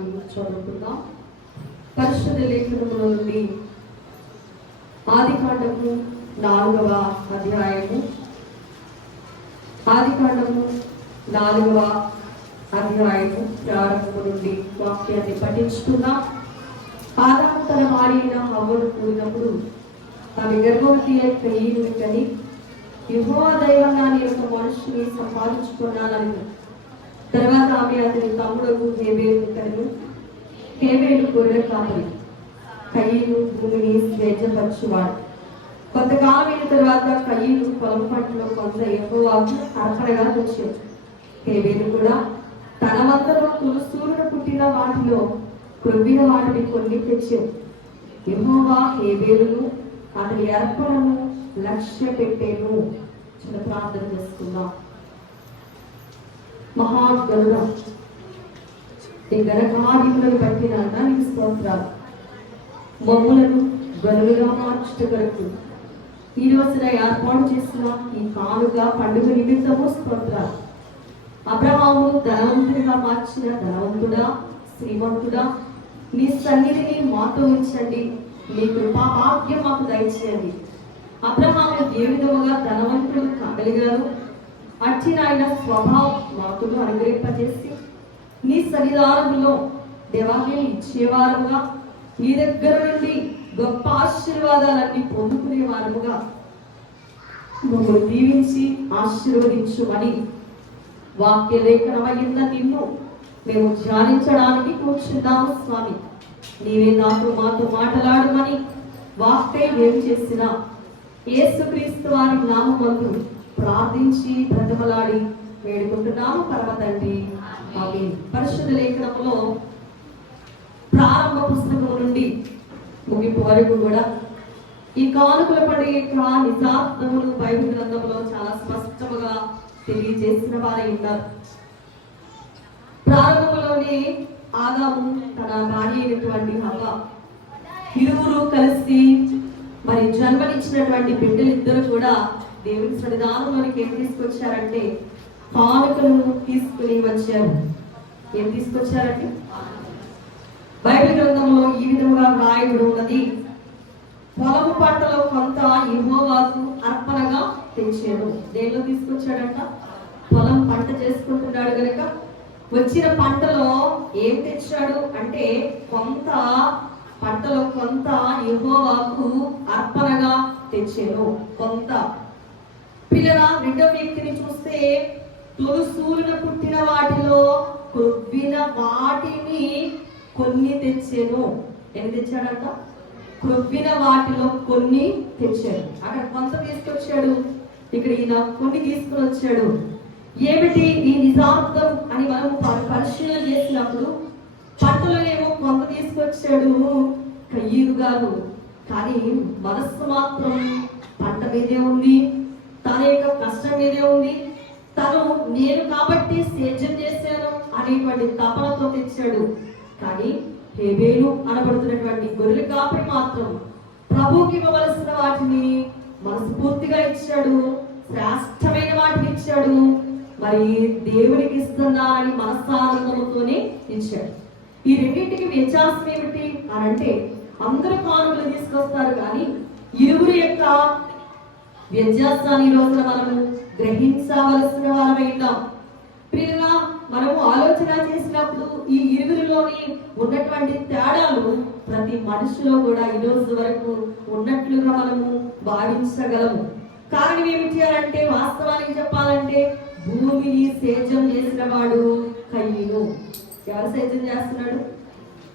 వాక్యాన్ని చదువుకుందాం. పరిశుద్ధ లేఖనముల నుండి ఆదికాండము 4వ అధ్యాయము. ఆదికాండము 4వ అధ్యాయము ప్రారంభము నుండి వాక్యాన్ని పఠించుకుందాం. ఆదాము తన భార్య అయిన హవ్వను కూడినప్పుడు ఆమె గర్భవతి అయి కయీనుని కని, యెహోవా దైవంగా నేను ఒక మనుషుని సంపాదించుకున్నానని. తర్వాత ఆమె అతని తమ్ముడు హేబేలును కనెను. హేబేలు గొర్రెల కాపరి, కయీను భూమిని స్వేచ్ఛపరచువాడు. కొంతకాలం అయిన తర్వాత కయీను పొలం పంటలో కొంత యెహోవాకు అర్పణగా తెచ్చాడు. హేబేలు కూడా తన వద్దలో తులసూరును పుట్టిన వాటిలో క్రొవ్విన వాటిని కొన్ని తెచ్చాడు. యెహోవా హేబేలును అతని అర్పణను లక్ష్య పెట్టేను. చిన్న ప్రార్థన చేసుకుందాం. మహాగరుడ, నీ ఘనకార్యములను బట్టి నీకు స్తోత్రాలు. మమ్ములను గనులుగా మార్చుట కొరకు ఈ రోజున ఏర్పాటు చేసిన ఈ కానుక పండుగ నిమిత్తము స్తోత్రాలు. అబ్రహాము ధనవంతుడిగా మార్చిన ధనవంతుడా, శ్రీమంతుడా, నీ సన్నిధిని మాతో ఉంచండి. నీ కృపా భాగ్యం మాకు దయచేయండి. అబ్రహాము ఏ విధముగా ధనవంతుడు కాగలిగారు, అట్టి ఆయన స్వభావం మాకును అనుగ్రహింపజేసి నీ సన్నిధానంలో దేవాలయం ఇచ్చేవారముగా, నీ దగ్గర నుండి గొప్ప ఆశీర్వాదాలన్నీ పొందుకునే వారముగా మమ్మల్ని దీవించి ఆశీర్వదించుమని వాక్య లేఖనమైన నిన్ను మేము ధ్యానించడానికి కూర్చున్నాము. స్వామి, నీవే మాతో మాట్లాడమని వాక్యై మేము చేసిన యేసుక్రీస్తు వారి నామమందు ప్రార్థించి బ్రతిమలాడి వేడుకుంటున్నాము పరమ తండ్రి, ఆమేన్. పరిశుద్ధ లేఖనంలో ప్రారంభ పుస్తకం నుండి ముగింపు వరకు కూడా ఈ కానుకల పండుగ యొక్క నిజార్థములు బైబిల్ గ్రంథంలో చాలా స్పష్టంగా తెలియజేసిన వారై ఉన్నారు. ప్రారంభంలోనే ఆదాము తన భార్య అయినటువంటి హవ్వ ఇరువురు కలిసి మరి జన్మనిచ్చినటువంటి బిడ్డలిద్దరూ కూడా దేవుని సన్నిధానంలోనికి ఏం తీసుకొచ్చారంటే కానుకలను తీసుకుని వచ్చారు. ఏం తీసుకొచ్చారంటే బైబిల్ గ్రంథంలో ఈ విధంగా రాయబడి ఉన్నది, పొలము పంటలో కొంత యెహోవాకు అర్పణగా తెచ్చాడు. దేనిలో తీసుకొచ్చాడంట? పొలం పంట చేసుకుంటున్నాడు గనక వచ్చిన పంటలో ఏం తెచ్చాడు అంటే కొంత పంటలో కొంత యెహోవాకు అర్పణగా తెచ్చాను. కొంత పిల్లల రెండో వ్యక్తిని చూస్తే తొలుసూలున పుట్టిన వాటిలో క్రొవ్విన వాటిని కొన్ని తెచ్చాను. ఎన్ని తెచ్చాడంట? క్రొవ్విన వాటిలో కొన్ని తెచ్చాడు. అక్కడ కొంత తీసుకొచ్చాడు, ఇక్కడ ఈయన కొన్ని తీసుకుని వచ్చాడు. ఏమిటి ఈ నిజార్థం అని మనం పరిశీలన చేసినప్పుడు పంటలోనేమో కొంత తీసుకొచ్చాడు కయ్యూరు గారు, కానీ మనస్సు మాత్రం పంట మీదే ఉంది, తన యొక్క కష్టం మీదే ఉంది. తను నేను కాబట్టి సేద్యం చేశాను అనేటువంటి తపనతో తెచ్చాడు. కానీ హేబేలు అనబడుతున్నటువంటి గొర్రెల కాపరి మాత్రం ప్రభువుకి ఇవ్వవలసిన వాటిని మనస్ఫూర్తిగా ఇచ్చాడు, శ్రేష్టమైన వాటిని ఇచ్చాడు. మరి దేవునికి ఇస్తున్నారని మనస్సానందంతోనే ఇచ్చాడు. ఈ రెండింటికి వ్యత్యాసం ఏమిటి అని అంటే అందరూ కానుకలు తీసుకొస్తారు, కానీ ఇరువురు యొక్క వ్యత్యాసాన్ని ఈ రోజున మనము గ్రహించవలసిన వారమైనాం. ప్రియగా మనము ఆలోచన చేసినప్పుడు ఈ ఇరువురిలోని ఉన్నటువంటి తేడాలు ప్రతి మనిషిలో కూడా ఈ రోజు వరకు ఉన్నట్లుగా మనము భావించగలము. కారణం ఏమిటి అంటే వాస్తవానికి చెప్పాలంటే భూమిని సేద్యం చేసిన వాడు కయ్యూను. ఎవరు సేద్యం చేస్తున్నాడు?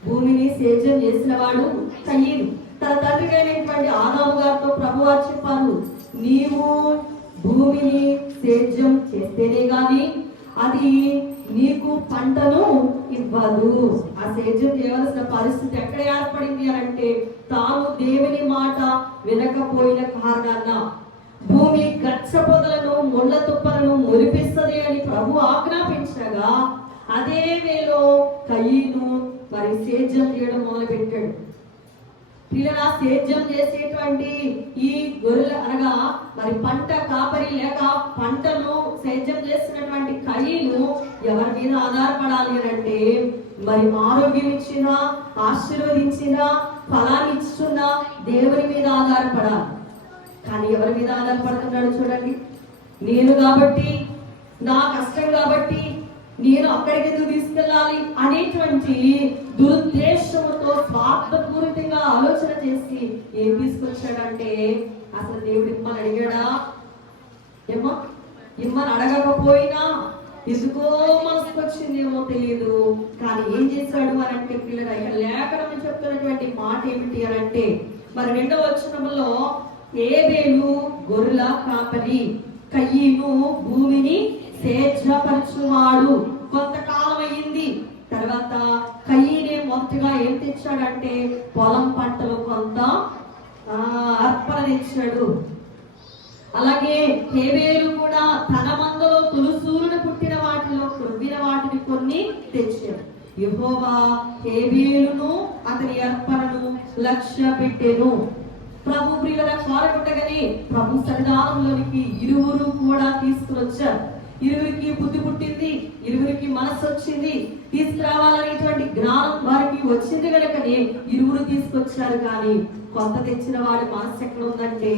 భూమిని సేద్యం చేసిన వాడు కయ్యూను. తన తండ్రి అయినటువంటి ఆదాము గారితో ప్రభువారు చెప్పారు, నీవు భూమిని సేద్యం చేస్తేనే గాని అది నీకు పంటను ఇవ్వదు. ఆ సేద్యం చేయవలసిన పరిస్థితి ఎక్కడ ఏర్పడింది అని అంటే తాను దేవుని మాట వినకపోయిన కారణాన భూమి గచ్చ పొదలను ముళ్ళ తుప్పలను మురిపిస్తుంది అని ప్రభు ఆజ్ఞాపించగా అదే వేలో కయ్యూను మరి సేద్యం చేయడం మొదలు పెట్టాడు. పిల్లల సేద్యం చేసేటువంటి ఈ గొర్రెలు అనగా మరి పంట కాపరి లేక పంటను సేద్యం చేస్తున్నటువంటి కయ్యను ఎవరి మీద ఆధారపడాలి అంటే మరి ఆరోగ్యం ఇచ్చిన, ఆశీర్వదించిన, ఫలాన్ని ఇస్తున్న దేవుని మీద ఆధారపడాలి. కానీ ఎవరి మీద ఆధారపడుతున్నాడు చూడండి. నేను కాబట్టి, నా కష్టం కాబట్టి నేను అక్కడికి ఎందుకు తీసుకెళ్ళాలి అనేటువంటి దురుద్దేశంతో స్వార్థపూరితంగా ఆలోచన చేసి ఏం తీసుకొచ్చాడంటే, అసలు దేవుడు ఇమ్మని అడిగాడా? ఇమ్మని అడగకపోయినా ఎందుకో మనసుకు వచ్చిందేమో తెలియదు. కానీ ఏం చేశాడు అని అంటే, పిల్లల లేఖనం చెప్తున్నటువంటి మాట ఏమిటి అని అంటే, మరి 2వ వచనంలో హేబెలు గొర్రెల కాపరి, కయీను భూమిని సేద్యపరచువాడు. కొంతకాలం అయ్యింది. తర్వాత కయీనే మొదటగా ఏం తెచ్చాడంటే పొలం పంటలు కొంత అర్పణ తెచ్చాడు. అలాగే హేబెలు కూడా తన మందలో తులుసూరును పుట్టిన వాటిలో క్రొవ్విన వాటిని కొన్ని తెచ్చాడు. యెహోవా హేబెలును అతని అర్పణను లక్ష్య పెట్టెను. ప్రభు ప్రియుల కోరకుండగానే ప్రభు సన్నిధానంలోనికి ఇరువురు కూడా తీసుకుని వచ్చారు. ఇరువురికి బుద్ధి పుట్టింది, ఇరువురికి మనసు వచ్చింది, తీసుకురావాలనేటువంటి జ్ఞానం వారికి వచ్చింది కనుకనే ఇరువురు తీసుకొచ్చారు. కానీ కొంత తెచ్చిన వాడి మనసు ఎక్కడ ఉందంటే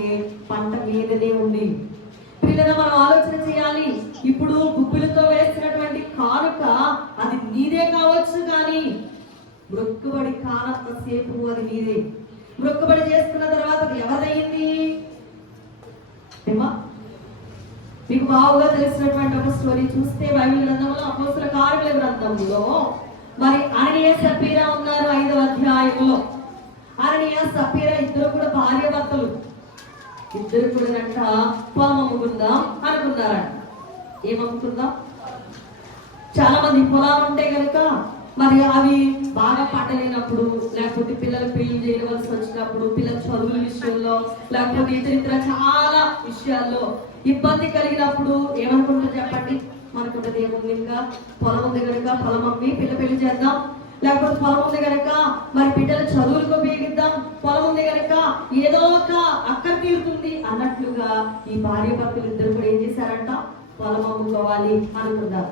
పంట మీదనే ఉంది. పిల్లలు మనం ఆలోచన చేయాలి. ఇప్పుడు గుబ్బులతో వేసినటువంటి కానుక అది నీదే కావచ్చు, కానీ మొక్కుబడి కానంతసేపు అది నీదే. మొక్కుబడి చేసుకున్న తర్వాత అది ఎవరిదయ్యింది? మీకు బాగుగా తెలిసినటువంటి ఒక స్టోరీ చూస్తే బైబిల్ గ్రంథంలో అపోస్తల కార్యాల గ్రంథంలో మరి అననీయ సప్పీరా ఉన్నారు 5వ అధ్యాయంలో. అననీయ సప్పీరా ఇద్దరు కూడా భార్య భర్తలు. ఇద్దరు కూడా పొలం అమ్ముకుందాం అనుకున్నారంట. ఏమమ్ముకుందాం? చాలా మంది పొలాలు ఉంటాయి కనుక మరి అవి బాగా పంటలేనప్పుడు, లేకపోతే పిల్లలు పెళ్లి చేయవలసి వచ్చినప్పుడు, పిల్లల చదువుల విషయంలో, లేకపోతే ఇతరితర చాలా విషయాల్లో ఇబ్బంది కలిగినప్పుడు ఏమనుకుంటారు చెప్పండి? మనకున్నది ఏముంది? ఇంకా పొలం ఉంది కనుక పొలం అమ్మి పిల్ల పెళ్లి చేద్దాం, లేకపోతే పొలం ఉంది కనుక మరి బిడ్డల చదువులకు ఉపయోగిద్దాం, పొలం ఉంది కనుక ఏదో ఒక అక్కర తీరుతుంది అన్నట్లుగా ఈ భార్య భర్తలు ఇద్దరు కూడా ఏం చేశారంట? పొలం అమ్ముకోవాలి అనుకున్నారు.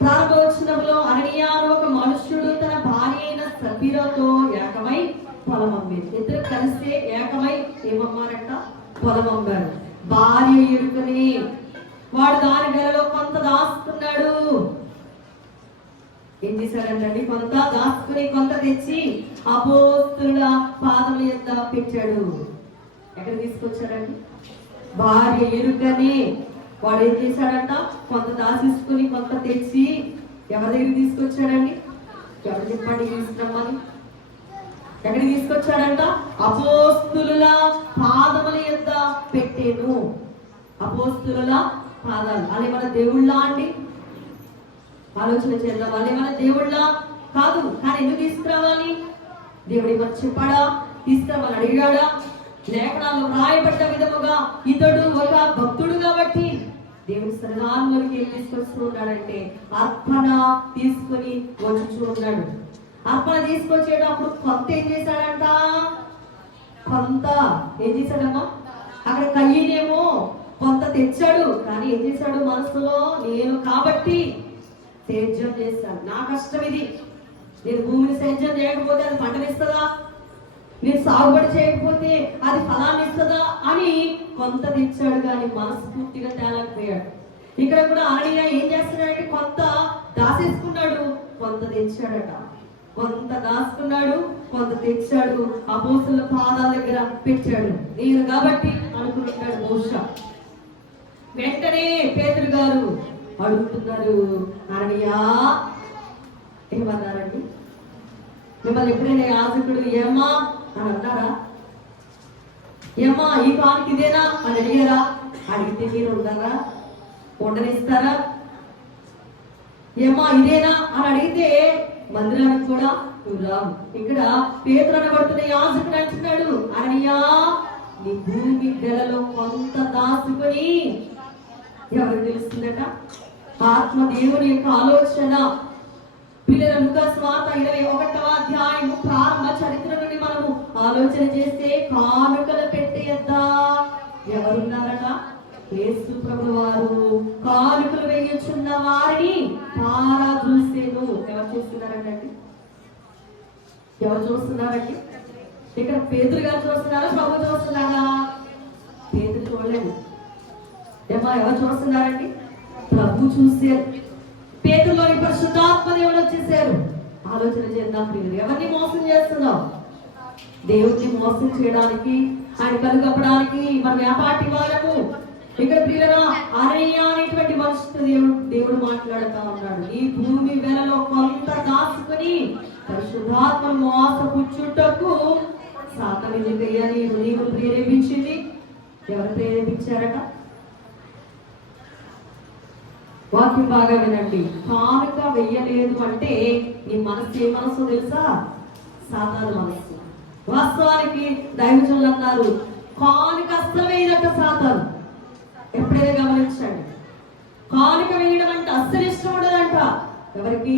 ప్రారంభోత్సవంలో అననీయ ఒక మనుష్యుడు తన భార్య అయిన సప్పీరాతో ఏకమై పొలం అమ్మారు. ఇద్దరు కలిస్తే ఏకమై ఏమమ్మారంట? పొలం అమ్మారు. భార్య ఎరుకని వాడు దాని గలలో కొంత దాచుకున్నాడు. ఏం చేశాడంటండి? కొంత దాచుకుని కొంత తెచ్చి అపోస్తుల పాదముల యొద్ద పెట్టాడు. ఎక్కడ తీసుకొచ్చాడండి? భార్య ఎరుకని వాడు ఏం చేశాడంట? కొంత దాచేసుకుని కొంత తెచ్చి ఎవరి దగ్గర తీసుకొచ్చాడండి? ఎవరు చెప్పండి? తీసుకురమ్మని. ఎక్కడికి తీసుకొచ్చాడంట? అపోస్తుల పాదముల యొద్ద పెట్టేను. అపోస్తుల పాదాలు వాళ్ళేమన్నా దేవుళ్ళ అండి? ఆలోచన చేద్దాం. వాళ్ళేమన్నా దేవుళ్ళ? కాదు. కానీ ఎందుకు తీసుకురావాలి? దేవుడి మరి చెప్పాడా? తీసుకురావాలి అడిగాడా? లేఖనాల్లో రాయబడ్డ విధముగా ఇతడు ఒక భక్తుడు కాబట్టి దేవుడి సన్నిధానంలోకి ఏం తీసుకొస్తూ ఉన్నాడంటే అర్పణ తీసుకుని వచ్చి ఉన్నాడు. అర్పణ తీసుకొచ్చేటప్పుడు కొంత ఏం చేశాడంట? కొంత ఏం చేశాడమ్మా? అక్కడ కయ్యనేమో కొంత తెచ్చాడు, కానీ ఏం చేశాడు? మనసులో నేను కాబట్టి సేద్యం చేస్తాను, నా కష్టం ఇది, నేను భూమిని సేద్యం చేయకపోతే అది పంటనిస్తుందా, నేను సాగుబడి చేయకపోతే అది ఫలాన్ని ఇస్తుందా అని కొంత తెచ్చాడు, కానీ మనస్ఫూర్తిగా తేలకపోయాడు. ఇక్కడ కూడా అననీయ ఏం చేస్తున్నాడంటే కొంత దాసేసుకున్నాడు, కొంత తెచ్చాడట. కొంత దాచుకున్నాడు, కొంత తెచ్చాడు, అపోస్తుల పాదాల దగ్గర పెట్టాడు. నేను కాబట్టి అనుకుంటున్నాడు బహుశా. వెంటనే పేతురు గారు అడుగుతున్నారు, అననీయ ఏమన్నారండి? మిమ్మల్ని ఎప్పుడైనా యాజకుడు ఏమా అని అన్నారా? ఏమా ఈ కానుక ఇదేనా అని అడిగారా? అడిగితే మీరు ఉన్నారా? ఉండనిస్తారా? ఏమా ఇదేనా అని అడిగితే మందిరానికి కూడా రావు. ఇక్కడ పేతురు అనబడుతున్న యాజకుడు అంటున్నాడు, అననీయా నీ భూమి గెలలో కొంత దాచుకొని ఎవరికి తెలుస్తుందట? ఆత్మ దేవుని యొక్క ఆలోచన. పిల్లల లూకా సువార్త 21వ అధ్యాయము ప్రారంభ చరిత్ర నుండి మనము ఆలోచన చేస్తే కానుకలు పెట్టేయద్దా? ఎవరున్నారట? యేసు ప్రభు వారు కానుకలు వేయుచున్న వారిని తారా చూసేను. ఎవరు చూస్తున్నారండి? ఎవరు చూస్తున్నారండి? ఇక్కడ పేతురు గారు చూస్తున్నారా, ప్రభు చూస్తున్నారా? పేతురు చూడలేదు. ఎవరు చూస్తున్నారండి? ప్రభు చూశారు. పేతురులోని పరిశుద్ధాత్మ దేవుడు వచ్చేసారు. ఆలోచన చేద్దాం ప్రియులు, ఎవరిని మోసం చేస్తున్నాం? దేవుడిని మోసం చేయడానికి, ఆయన కలుగప్పడానికి మన వ్యాపారి వాళ్ళకు ఇక్కడ ప్రియులరా అనయ్య అనేటువంటి మనుషులు దేవుడు మాట్లాడుతూ ఉన్నాడు. ఈ భూమి వెలలో కొంత దాచుకుని పరిశుద్ధాత్మ మోసపుచ్చుటకు సాతాను నీవు ప్రేరేపించింది. ఎవరు ప్రేరేపించారట? వాక్యం బాగా వినండి. కానుక వెయ్యలేదు అంటే నీ మనసు ఏ మనసు తెలుసా? సాతాను మనసు. వాస్తవానికి దైవజనులు అన్నారు, కానుక అస్సలు వేయదట సాతాను. ఎప్పుడైనా గమనించండి, కానుక వేయడం అంటే అస్సలు ఇష్టం ఉండదంట. ఎవరికి?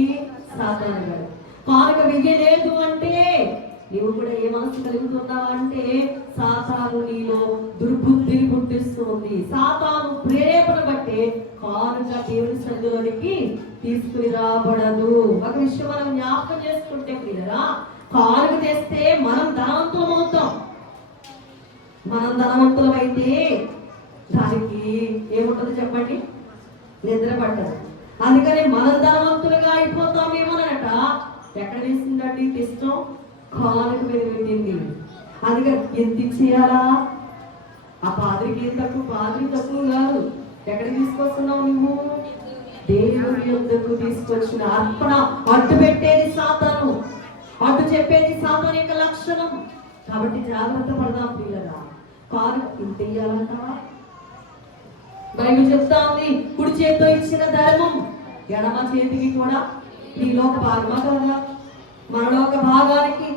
సాతాను గారు. కానుక వెయ్యలేదు అంటే నీవు కూడా ఏ మనసు కలుగుతున్నావు అంటే సాతాను నీలో దుర్బుద్ధిని పుట్టిస్తుంది. సాతాను ప్రేరేపణ బట్టే కానుక దేవుని సన్నిధిలోనికి తీసుకుని రాబడదు. ఒక విషయం మనం జ్ఞాపకం చేసుకుంటే ప్రియులరా, కానుక తెస్తే మనం ధనవంతులం అవుతాం. మనం ధనవంతులం అయితే దానికి ఏముంటది చెప్పండి? నిద్ర పట్టదు. అందుకని మనం ధనవంతులుగా అయిపోతామేమోనట. ఎక్కడ వేసిందండి ఇష్టం? కానుక మీద పెట్టింది. అందుకని ఎంత ఇచ్చేయాలా? ఆ పాదిరికి ఏం తక్కువ? పాదిరి తక్కువ కాదు. ఎక్కడ తీసుకొస్తున్నావు నువ్వు? దేవుని యొద్దకు తీసుకొచ్చిన అర్పణ. అడ్డు పెట్టేది సాతాను, అడ్డు చెప్పేది సాతాను యొక్క లక్షణం. కాబట్టి జాగ్రత్త పడదాం పిల్లరా. కానుక ఇంత ఇయ్యాలంటావా? బైబిల్ చెప్తా ఉంది, కుడి చేతితో ఇచ్చిన ధర్మం ఎడమ చేతికి కూడా నీలో ఒక భాగమా కదా? మనలో ఒక భాగానికి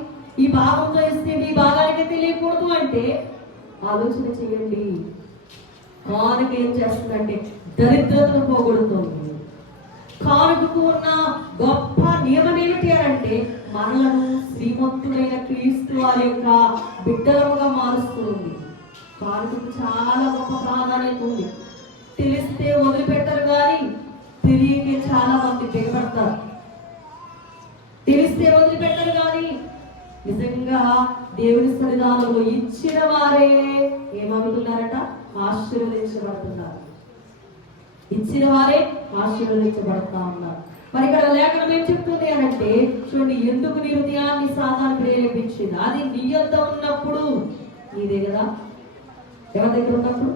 ఈ భాగంతో ఇస్తే మీ భాగానికి తెలియకూడదు అంటే ఆలోచన చేయండి. కానుక ఏం చేస్తుందంటే దరిద్రతను పోగొడుతుంది. కానుకకు ఉన్న గొప్ప నియమం ఏమిటి అంటే మనలను శ్రీమంతుడైన క్రీస్తు వారి యొక్క బిడ్డలుగా మారుస్తుంది. కానుకకు చాలా గొప్ప ప్రాధాన్యత ఉంది. తెలిస్తే వదిలిపెట్టరు, కానీ తెలియక చాలా మంది దిగబడతారు. తెలిస్తే వదిలిపెట్టరు, కానీ నిజంగా దేవుని సన్నిధానంలో ఇచ్చిన వారే ఏమవుతున్నారట? ఆశీర్వదించబడుతున్నారు. ఇచ్చిన వారే ఆశీర్వదించబడతా ఉన్నారు. మరి ఇక్కడ లేఖనం ఏం చెప్తుంది అంటే చూడండి, ఎందుకు నీ హృదయాన్ని సాతాను ప్రేరేపించింది? అది నీ యొద్ద ఉన్నప్పుడు నీదే కదా. ఎవరి దగ్గర ఉన్నప్పుడు?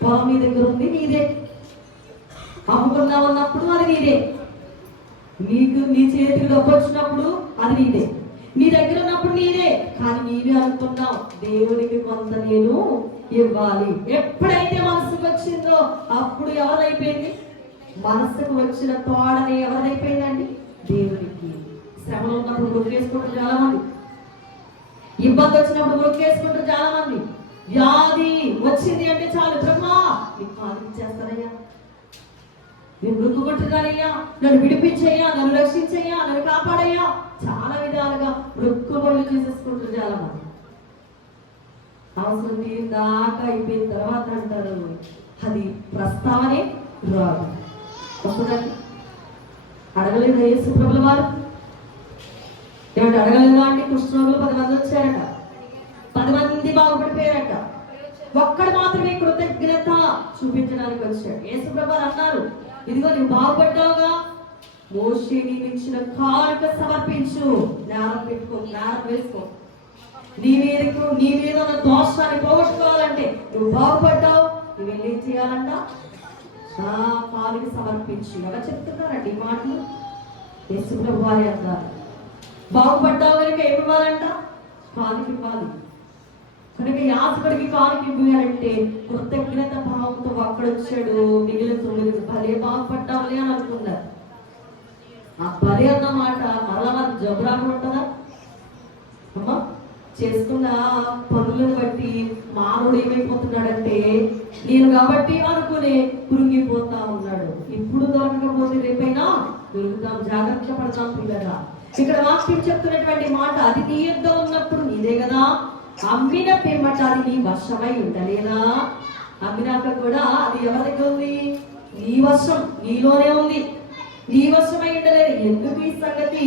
పొలం నీ దగ్గర ఉంది, నీదే. అమ్ముకున్నా ఉన్నప్పుడు అది నీదే. నీకు నీ చేతికి డబ్బు వచ్చినప్పుడు అది నీదే. నీ దగ్గర ఉన్నప్పుడు నీదే. కానీ నీవే అనుకున్నావు దేవునికి కొంత నేను ఇవ్వాలి. ఎప్పుడైతే మనసుకు వచ్చిందో అప్పుడు ఎవరైపోయింది? మనసుకు వచ్చిన తోడని ఎవరైపోయిందండి? దేవునికి. శ్రమలో ఉన్నప్పుడు మొక్కేసుకుంటారు చాలా మంది. ఇబ్బంది వచ్చినప్పుడు మొక్కేసుకుంటారు చాలా మంది. వ్యాధి వచ్చింది అంటే చాలు, బ్రహ్మా నీకు కానుక చేస్తానయ్యా, నేను మృక్కుకుంటున్నానయ్యా, నన్ను విడిపించయ్యా, నన్ను రక్షించయ్యా, నన్ను కాపాడయ్యా. చాలా విధాలుగా మృక్కుబడులు చేసేసుకుంటారు చాలా మంది. అవసరం తీరిన దాకా అయిపోయిన తర్వాత అంటారు అది ప్రస్తావనే రాదు. వస్తుందండి. అడగలేదు యేసు ప్రభుల వారు. ఏమంటే అడగలేదా అండి? కృష్ణులు 10 మంది వచ్చారట, 10 మంది బాగుపడిపోయారట. ఒక్కడు మాత్రమే కృతజ్ఞత చూపించడానికి వచ్చాడు. యేసు ప్రభు అన్నారు, ఇదిగో నువ్వు బాగుపడ్డావుగా, మోషే నియమించిన కానుక సమర్పించు. జ్ఞానం పెట్టుకో, జ్ఞానం వేసుకో. నీ మీద ఉన్న దోషాన్ని పోగొట్టుకోవాలంటే నువ్వు బాగుపడ్డావు, నువ్వు ఏం చేయాలంట? కానుక సమర్పించు. ఎవరు చెప్తున్నారండి ఈ మాటలు? యేసు ప్రభు వారి అన్నారు. బాగుపడ్డావు కనుక ఏమి ఇవ్వాలంట? కానుక ఇవ్వాలి. కనుక యాజకుడికి కానుక ఇవ్వాలంటే కృతజ్ఞత భావంతో అక్కడొచ్చాడు. మిగిలిన 9 భలే బాగుపడ్డావులే అని అనుకున్నారు. ఆ భలే అన్న మాట మరలా మనకు జబురాకు ఉంటుందా? అమ్మా, చేసుకున్న పనులను బట్టి మానవుడు ఏమైపోతున్నాడంటే నేను కాబట్టి అనుకునే కృంగిపోతా ఉన్నాడు. ఇప్పుడు దొరకకపోతే రేపైనా దొరుకుతాం. జాగ్రత్త పడతాం పిల్లగా. ఇక్కడ వాక్యం చెప్తున్నటువంటి మాట, అది నీ యొద్ద ఉన్నప్పుడు నీదే కదా, అమ్మిన పిమ్మట అది నీ వశమై ఉండలేదా? అమ్మినాక కూడా అది ఎవరి దగ్గర ఉంది? నీ వశం, నీలోనే ఉంది, నీ వశమై ఉండలేదు. ఎందుకు ఈ సంగతి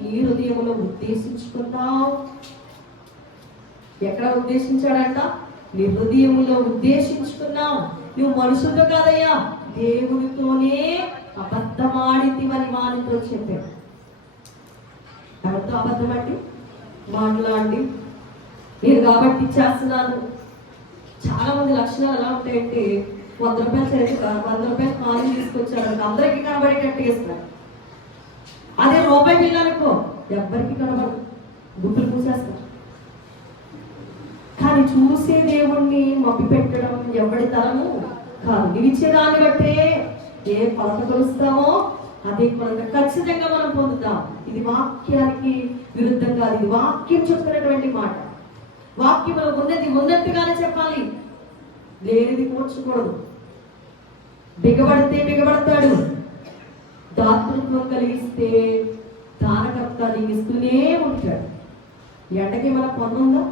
నీ హృదయంలో ఉద్దేశించుకున్నావు? ఎక్కడ ఉద్దేశించాడంట? నీ హృదయంలో ఉద్దేశించుకున్నావు. నువ్వు మనుషులతో కాదయ్యా, దేవునితోనే అబద్ధమాడితివని వానితో చెప్పాడు. ఎవరితో అబద్ధం అండి? మాట్లాడి నేను కాబట్టి ఇచ్చేస్తున్నాను. చాలా మంది లక్షణాలు ఎలా ఉంటాయంటే, 100 రూపాయలు సరే 100 రూపాయలు ఖాళీ తీసుకొచ్చారు, అందరికీ కనబడేటట్టు చేస్తారు. అదే రూపాయి బిల్లు అనుకో, ఎవ్వరికి కనబడదు, గుడ్లు పూసేస్తారు. కానీ చూసే దేవుణ్ణి మబ్బి పెట్టడం ఎవరి తరము కాదు. నువ్వు ఇచ్చేదాన్ని బట్టే ఏ కొలత కొలుస్తామో అదే కొలత ఖచ్చితంగా మనం పొందుతాం. ఇది వాక్యానికి విరుద్ధంగా, ఇది వాక్యం చెప్తున్నటువంటి మాట. వాక్యంలో ఉన్నది ఉన్నట్టుగానే చెప్పాలి, లేనిది కూర్చకూడదు. బిగబడితే బిగబడతాడు, దాతృత్వం కలిగిస్తే దానకర్త నీకు ఇస్తూనే ఉంటాడు. ఎండకి మనకు పన్నుందా?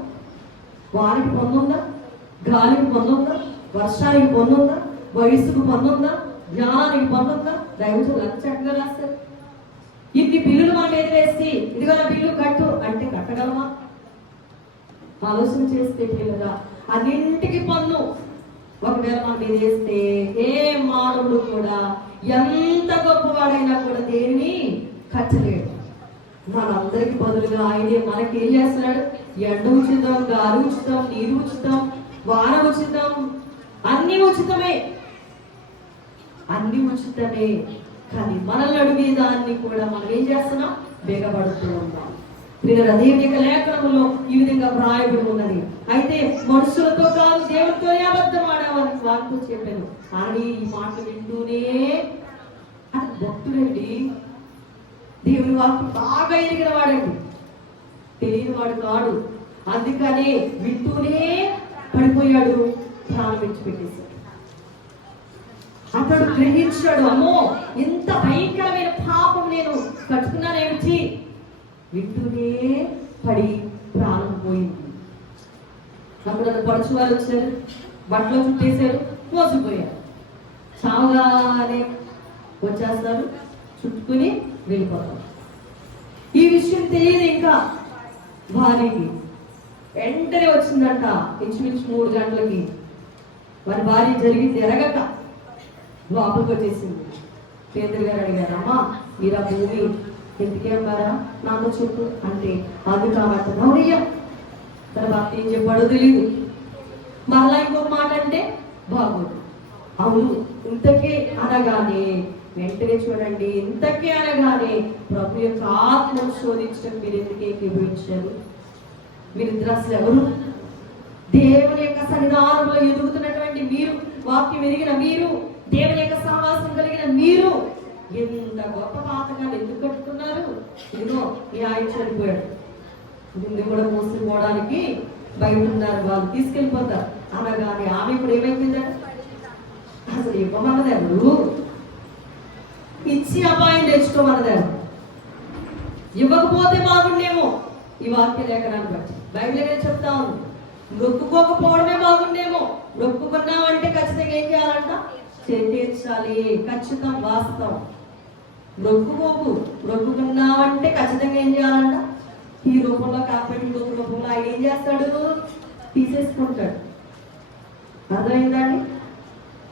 వారికి పన్నుందా? గాలికి పన్నుందా? వర్షానికి పన్నుందా? వయసుకు పన్నుందా? జ్ఞానానికి పన్నుందా? దైవజనులు చక్కగా రాస్తారు. ఇన్ని బిల్లులు మన మీద వేసి ఇదిగో నా బిల్లు కట్టు అంటే కట్టగలమా? ఆలోచన చేస్తే పిల్లగా అన్నింటికి పన్ను ఒకవేళ మన మీద వేస్తే ఏ మానవుడు కూడా ఎంత గొప్పవాడైనా కూడా దేనిని కట్టలేడు. మనందరికి బదులుగా ఆయనే మనకి ఏం చేస్తున్నాడు? ఎండ ఉచితం, గాలి ఉచితం, నీరు ఉచితం, వాన ఉచితం, అన్ని ఉచితమే, అన్ని ఉచితమే. కానీ మనల్ని అడిగేదాన్ని కూడా మనం ఏం చేస్తున్నాం? బిగబడుతూ ఉన్నాం. మీరు దేవుని యొక్క లేఖనంలో ఈ విధంగా వ్రాయబడి ఉన్నది. అయితే మనుషులతో కాదు, దేవుడితోనే అబద్ధం ఆడేవారికి వారితో చెప్పాను. కానీ ఈ మాట వింటూనే అది భక్తుడండి, దేవుని వాక్యం బాగా ఎరిగిన వాడండి, తెలియని వాడు కాడు. అందుకనే వింటూనే పడిపోయాడు, ప్రాణం విడిచిపెట్టేశాడు. అతడు గ్రహించాడు, అమ్మో ఇంత భయంకరమైన పాపం నేను కట్టుకున్నానేమిటి. వింటూనే పడి ప్రాణం పోయింది. అప్పుడు పడుచు వాళ్ళు వచ్చారు, బట్టలు చుట్టేశారు, మోసిపోయారు. చావుగానే వచ్చేస్తారు, చుట్టుకుని వెళ్ళిపోతారు. ఈ విషయం తెలియదు ఇంకా భార్యకి. వెంటనే వచ్చిందంట, ఇంచుమించు 3 గంటలకి. వారి భార్య జరిగింది ఎరగక లోపలికి వచ్చేసింది. పేదలు గారు అడిగారు, అమ్మా మీరు ఆ భూమి ఎందుకే అమ్మారా, నాతో చెప్పు అంటే అది కాబట్టి నవ్వయ్యా. తర్వాత ఏం చెప్పాడో తెలియదు. మరలా ఇంకొక మాట అంటే బాగోదు. అవును ఇంతకే అనగానే వెంటనే చూడండి, ఇంతకే అనగానే ప్రభు యొక్క ఆత్మను శోధించడం మీరు ఎందుకు ఏకీభవించారు? మీరిద్దరు అసలు ఎవరు? దేవుని యొక్క సన్నిధానంలో ఎదుగుతున్నటువంటి మీరు, వాక్యం ఎదిగిన మీరు, దేవుని యొక్క సహవాసం కలిగిన మీరు ఎంత గొప్ప పాతకాలు ఎందుకు కట్టుకున్నారు? ఇదిగో ఈ ఆయన చనిపోయాడు, ముందు కూడా మోసుకుపోవడానికి బయట ఉన్నారు, వాళ్ళు తీసుకెళ్ళిపోతారు అనగానే ఆమె ఇప్పుడు ఏమైపోయిందంటే అసలు ఇవ్వమన్నది ఎవరు? ఇచ్చి అపాయం తెచ్చుకోమన్నది ఎవరు? ఇవ్వకపోతే బాగుండేమో. ఈ వాక్య లేఖనాన్ని బట్టి బైబిల్ చెప్తా ఉంది, మొక్కుకోకపోవడమే బాగుండేమో. మొక్కుకున్నామంటే ఖచ్చితంగా ఏం చేయాలంట? చేయించాలి. ఖచ్చితం, వాస్తవం. మొక్కుకున్నామంటే ఖచ్చితంగా ఏం చేయాలంట? ఈ రూపంలో కాకపోతే ఇంకొక రూపంలో ఆయన ఏం చేస్తాడు? తీసేసుకుంటాడు. అర్థమైందండి?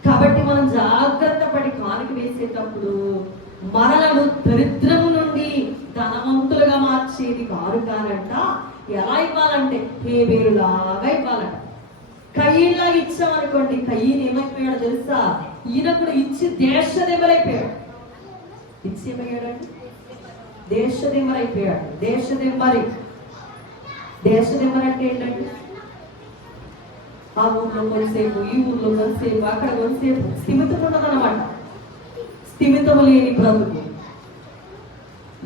కాబట్టి మనం జాగ్రత్త పడి కానుక వేసేటప్పుడు మనలను దరిద్రము నుండి ధనవంతులుగా మార్చేది కారు కానంట. ఎలా ఇవ్వాలంటే హేబేలులాగా ఇవ్వాలంట. కయ్యిలా ఇచ్చామనుకోండి, కయ్యని ఏమైపోయాడో తెలుసా? ఈయన కూడా ఇచ్చి దేశదెమ్మరైపోయాడు. ఇచ్చి ఏమయ్యాడండి? దేశదెమ్మరైపోయాడు. దేశదెమ్మరి అంటే ఏంటంటే ఆ ఊళ్ళో కొంతసేపు, ఈ ఊళ్ళో కొంతసేపు, అక్కడ కొంతసేపు స్థిమితం ఉండదన్నమాట. స్థిమితము లేని బ్రతుకు.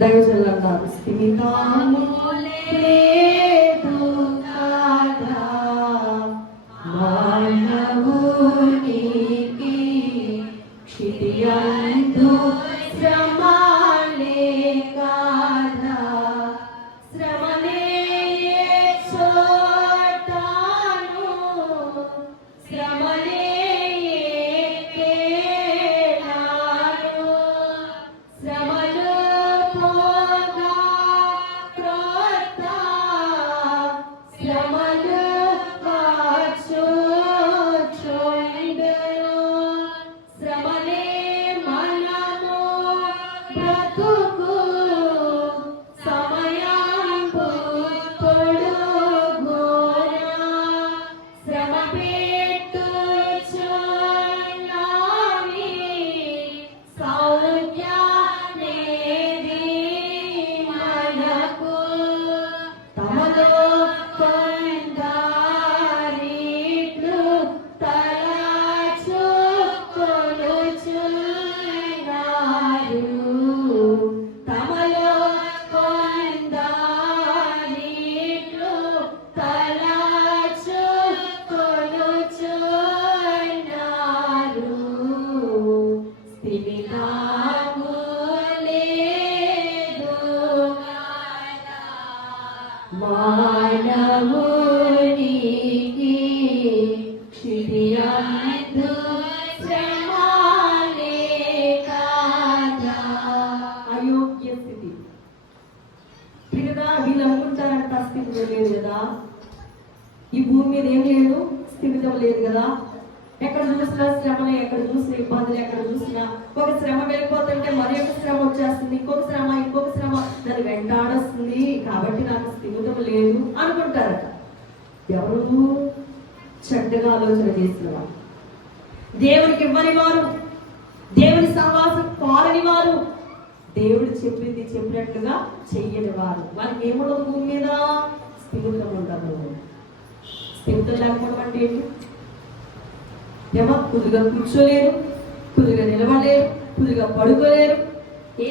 దైవజనులు అన్నారు, స్థిమితము లేదు కాదా మానవునికి, క్షితియందు శ్రమలే కాదా మానవునికి క్షితియందు శ్రమలే కాదా. అయోగ్య స్థితి. కదా వీళ్ళు అనుకుంటారంట స్థిమితం లేదు కదా, ఈ భూమి మీద ఏం లేదు, స్థిమితం లేదు కదా, ఎక్కడ చూసినా శ్రమలే, ఎక్కడ చూసినా ఇబ్బందులు, ఎక్కడ చూసినా ఒక శ్రమ వెళ్ళిపోతుంటే మరి ఒక శ్రమ వచ్చేస్తుంది, ఇంకొక శ్రమ దాన్ని వెంటాడొస్తుంది, కాబట్టి నాకు స్థిమితం లేదు అనుకుంటారట. ఎవరు? చెడ్డగా ఆలోచన చేసిన వారు, దేవునికి ఇవ్వని వారు, దేవుని సహవాసం కోరని వారు, దేవుడు చెప్పింది చెప్పినట్లుగా చెయ్యని వారు. వాళ్ళకి ఏముండదు భూమి మీద? స్థిమితం ఉండదు. స్థిమితం లేకపోవడం అంటే ఏంటి? ఏమో కుదురుగా కూర్చోలేరు, కుదురుగా నిలబడలేరు, కుదురుగా పడుకోలేరు,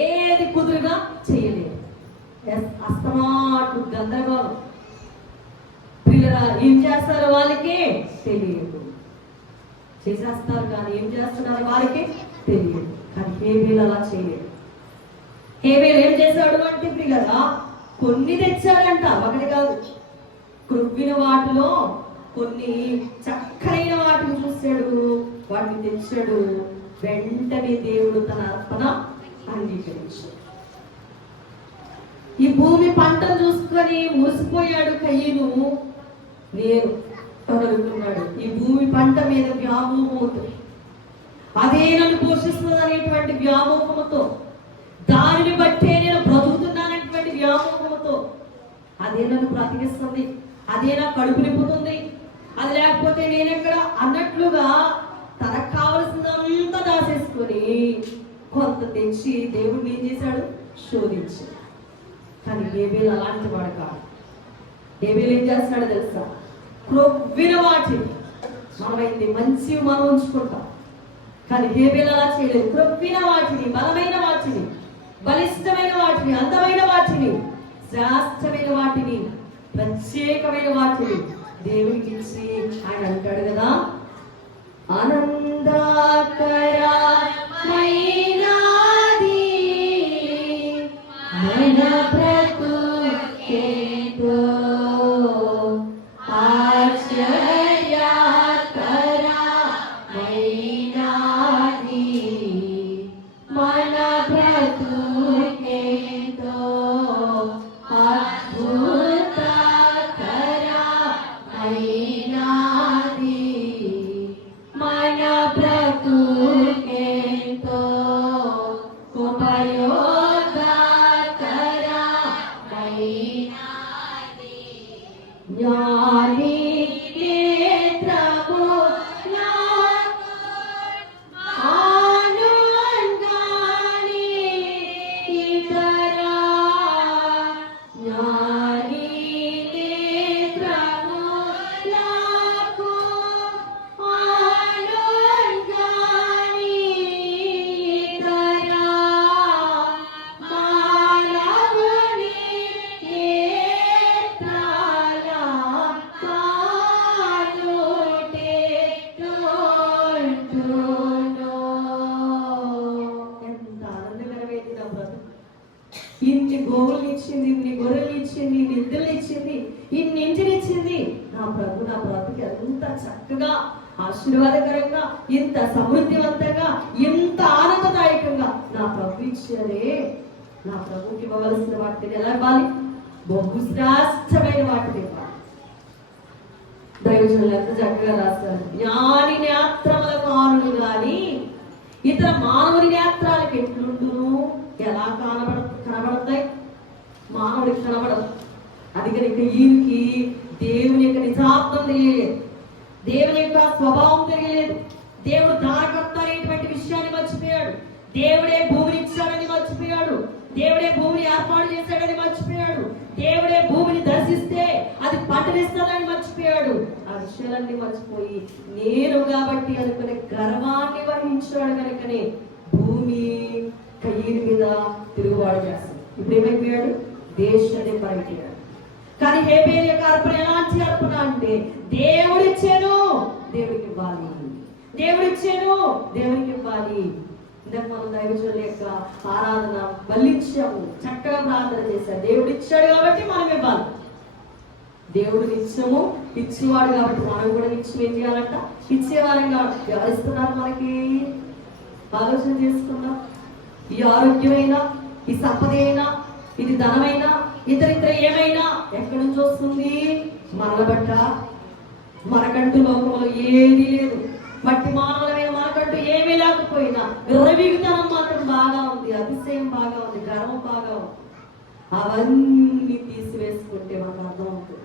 ఏది కుదురుగా చేయలేరు. అస్తమాటు గందరగోళం. పిల్లరా ఏం చేస్తారో వాళ్ళకే తెలియదు, చేసేస్తారు కానీ ఏం చేస్తున్నారో వాళ్ళకే తెలియదు. కానీ హేబేలు అలా చేయలేదు. హేబేలు ఏం చేశాడు అంటే పిల్లరా కొన్ని తెచ్చాడంట, ఒకటి కాదు. క్రొవ్విన వాటిలో కొన్ని చక్కనైన వాటిని చూశాడు, వాటిని తెచ్చాడు. వెంటనే దేవుడు తన అర్పణ అంగీకరించాడు. ఈ భూమి పంటను చూసుకొని మురిసిపోయాడు కయ్యను. నేను అనుకున్నాడు ఈ భూమి పంట మీద వ్యామోహంతో, అదే నన్ను పోషిస్తుంది అనేటువంటి వ్యామోహంతో, దానిని బట్టే నేను బ్రతుకుతున్నానటువంటి వ్యామోహంతో, అదే నన్ను బ్రతికిస్తుంది, అదే నా కడుపు నింపుతుంది, అది లేకపోతే నేనెక్కడ అన్నట్లుగా తనకు కావలసినంత దాసేసుకొని కొంత తెచ్చి దేవుడిని ఏం చేశాడు? శోధించాడు. కానీ హేబేలు అలాంటి వాడు కాదు. హేబేలు ఏం చేస్తున్నాడో తెలుసా? క్రొవ్విన వాటిని మనమైంది మంచి మనం ఉంచుకుంటాం, కానీ హేబేలు అలా చేయలేదు. క్రొవ్విన వాటిని, బలమైన వాటిని, బలిష్టమైన వాటిని, అందమైన వాటిని, శ్రేష్టమైన వాటిని, ప్రత్యేకమైన వాటిని దేవునికి ఇచ్చి ఆయన అంటాడు కదా, ఆనందకరమైనది మన బ్రతుకేదో, ఆశ్చర్యకరమైనది మన బ్రతుకేదో, అద్భుతకరమైనది మన బ్రతుకేదో, ఉపయోగకరమైనది. జ్ఞాని నేత్రము ఆనుగాని ఇతరా, జ్ఞాని నేత్రము ఆనుగాని ఇతరా, మానవుని నేత్రాల కానుటే తోడును. ఎంత ఆనందకరమైంది నా బ్రతుకు. ఇన్ని గోవులు ఇచ్చింది, ఇన్ని గొర్రెలు ఇచ్చింది, ఇన్ని ఇద్దరు ఇచ్చింది, ఇన్ని ఇంటిని ఇచ్చింది. నా బ్రతుకు ఎంత చక్కగా, ఆశీర్వాదకరంగా, ఇంత సమృద్ధివంతంగా, ఇంత ఆనందదాయకంగా నా ప్రభు ఇచ్చారే. నా ప్రభుకి ఇవ్వవలసిన వాటిని ఎలా ఇవ్వాలి? బహుశ్రేష్టమైన వాటిని ఇవ్వాలి. దైవజనులు ఎంత చక్కగా రాస్తారు. జ్ఞాని నేత్రములకు ఆనుడు గాని ఇతర మానవుని నేత్రాలకు ఎట్లుండును? ఎలా కనబడతాయి? మానవుడికి కనబడదు. అది కనుక ఈయనకి దేవుని యొక్క నిజార్థం తెలియలేదు, దేవుని యొక్క స్వభావం తెలియలేదు. దేవుడు దారకర్త అనేటువంటి విషయాన్ని మర్చిపోయాడు. దేవుడే భూమిని ఇచ్చాడని మర్చిపోయాడు. దేవుడే భూమిని ఏర్పాటు చేశాడని మర్చిపోయాడు. దేవుడే భూమిని దర్శిస్తే అది పంటనిస్తాడని మర్చిపోయాడు. ఆ విషయాలన్నీ మర్చిపోయి నేను కాబట్టి అనుకునే గర్వాన్ని వహించాడు. కనుకనే భూమి కయ్యూని మీద తిరుగుబాటు చేస్తాడు. ఇప్పుడు ఏమైపోయాడు? దేశాన్ని పరగట్టాడు. కానీ హేబేలు యొక్క అర్పణ ఎలాంటి అర్పణ అంటే దేవుడిచ్చాను, దేవుడికి ఇవ్వాలి, దేవుడిచ్చాను, దేవుడికి ఇవ్వాలి. ఇందాక మనం దైవజనుల యొక్క ఆరాధన బలిచ్చాము, చక్కగా ప్రార్థన చేశారు. దేవుడు ఇచ్చాడు కాబట్టి మనం ఇవ్వాలి. దేవుడు నిత్యము ఇచ్చేవాడు కాబట్టి మనం కూడా నిత్యం ఏం చేయాలంట? ఇచ్చేవారంగా. ఎవరిస్తున్నారు మనకి? ఆలోచన చేసుకుందాం. ఈ ఆరోగ్యమైనా, ఈ సంపద అయినా, ఇది ధనమైనా, ఇతరితర ఏమైనా ఎక్కడి నుంచి వస్తుంది? మనల బట్ట. మనకంటూ లోకంలో ఏది లేదు. మట్టి మానవులమైన మనకంటూ ఏమీ లేకపోయినా విర్రవీగుతనం మాత్రం బాగా ఉంది, అతిశయం బాగా ఉంది, గర్వం బాగా ఉంది. అవన్నీ తీసివేసుకుంటే మనకు అర్థమవుతుంది.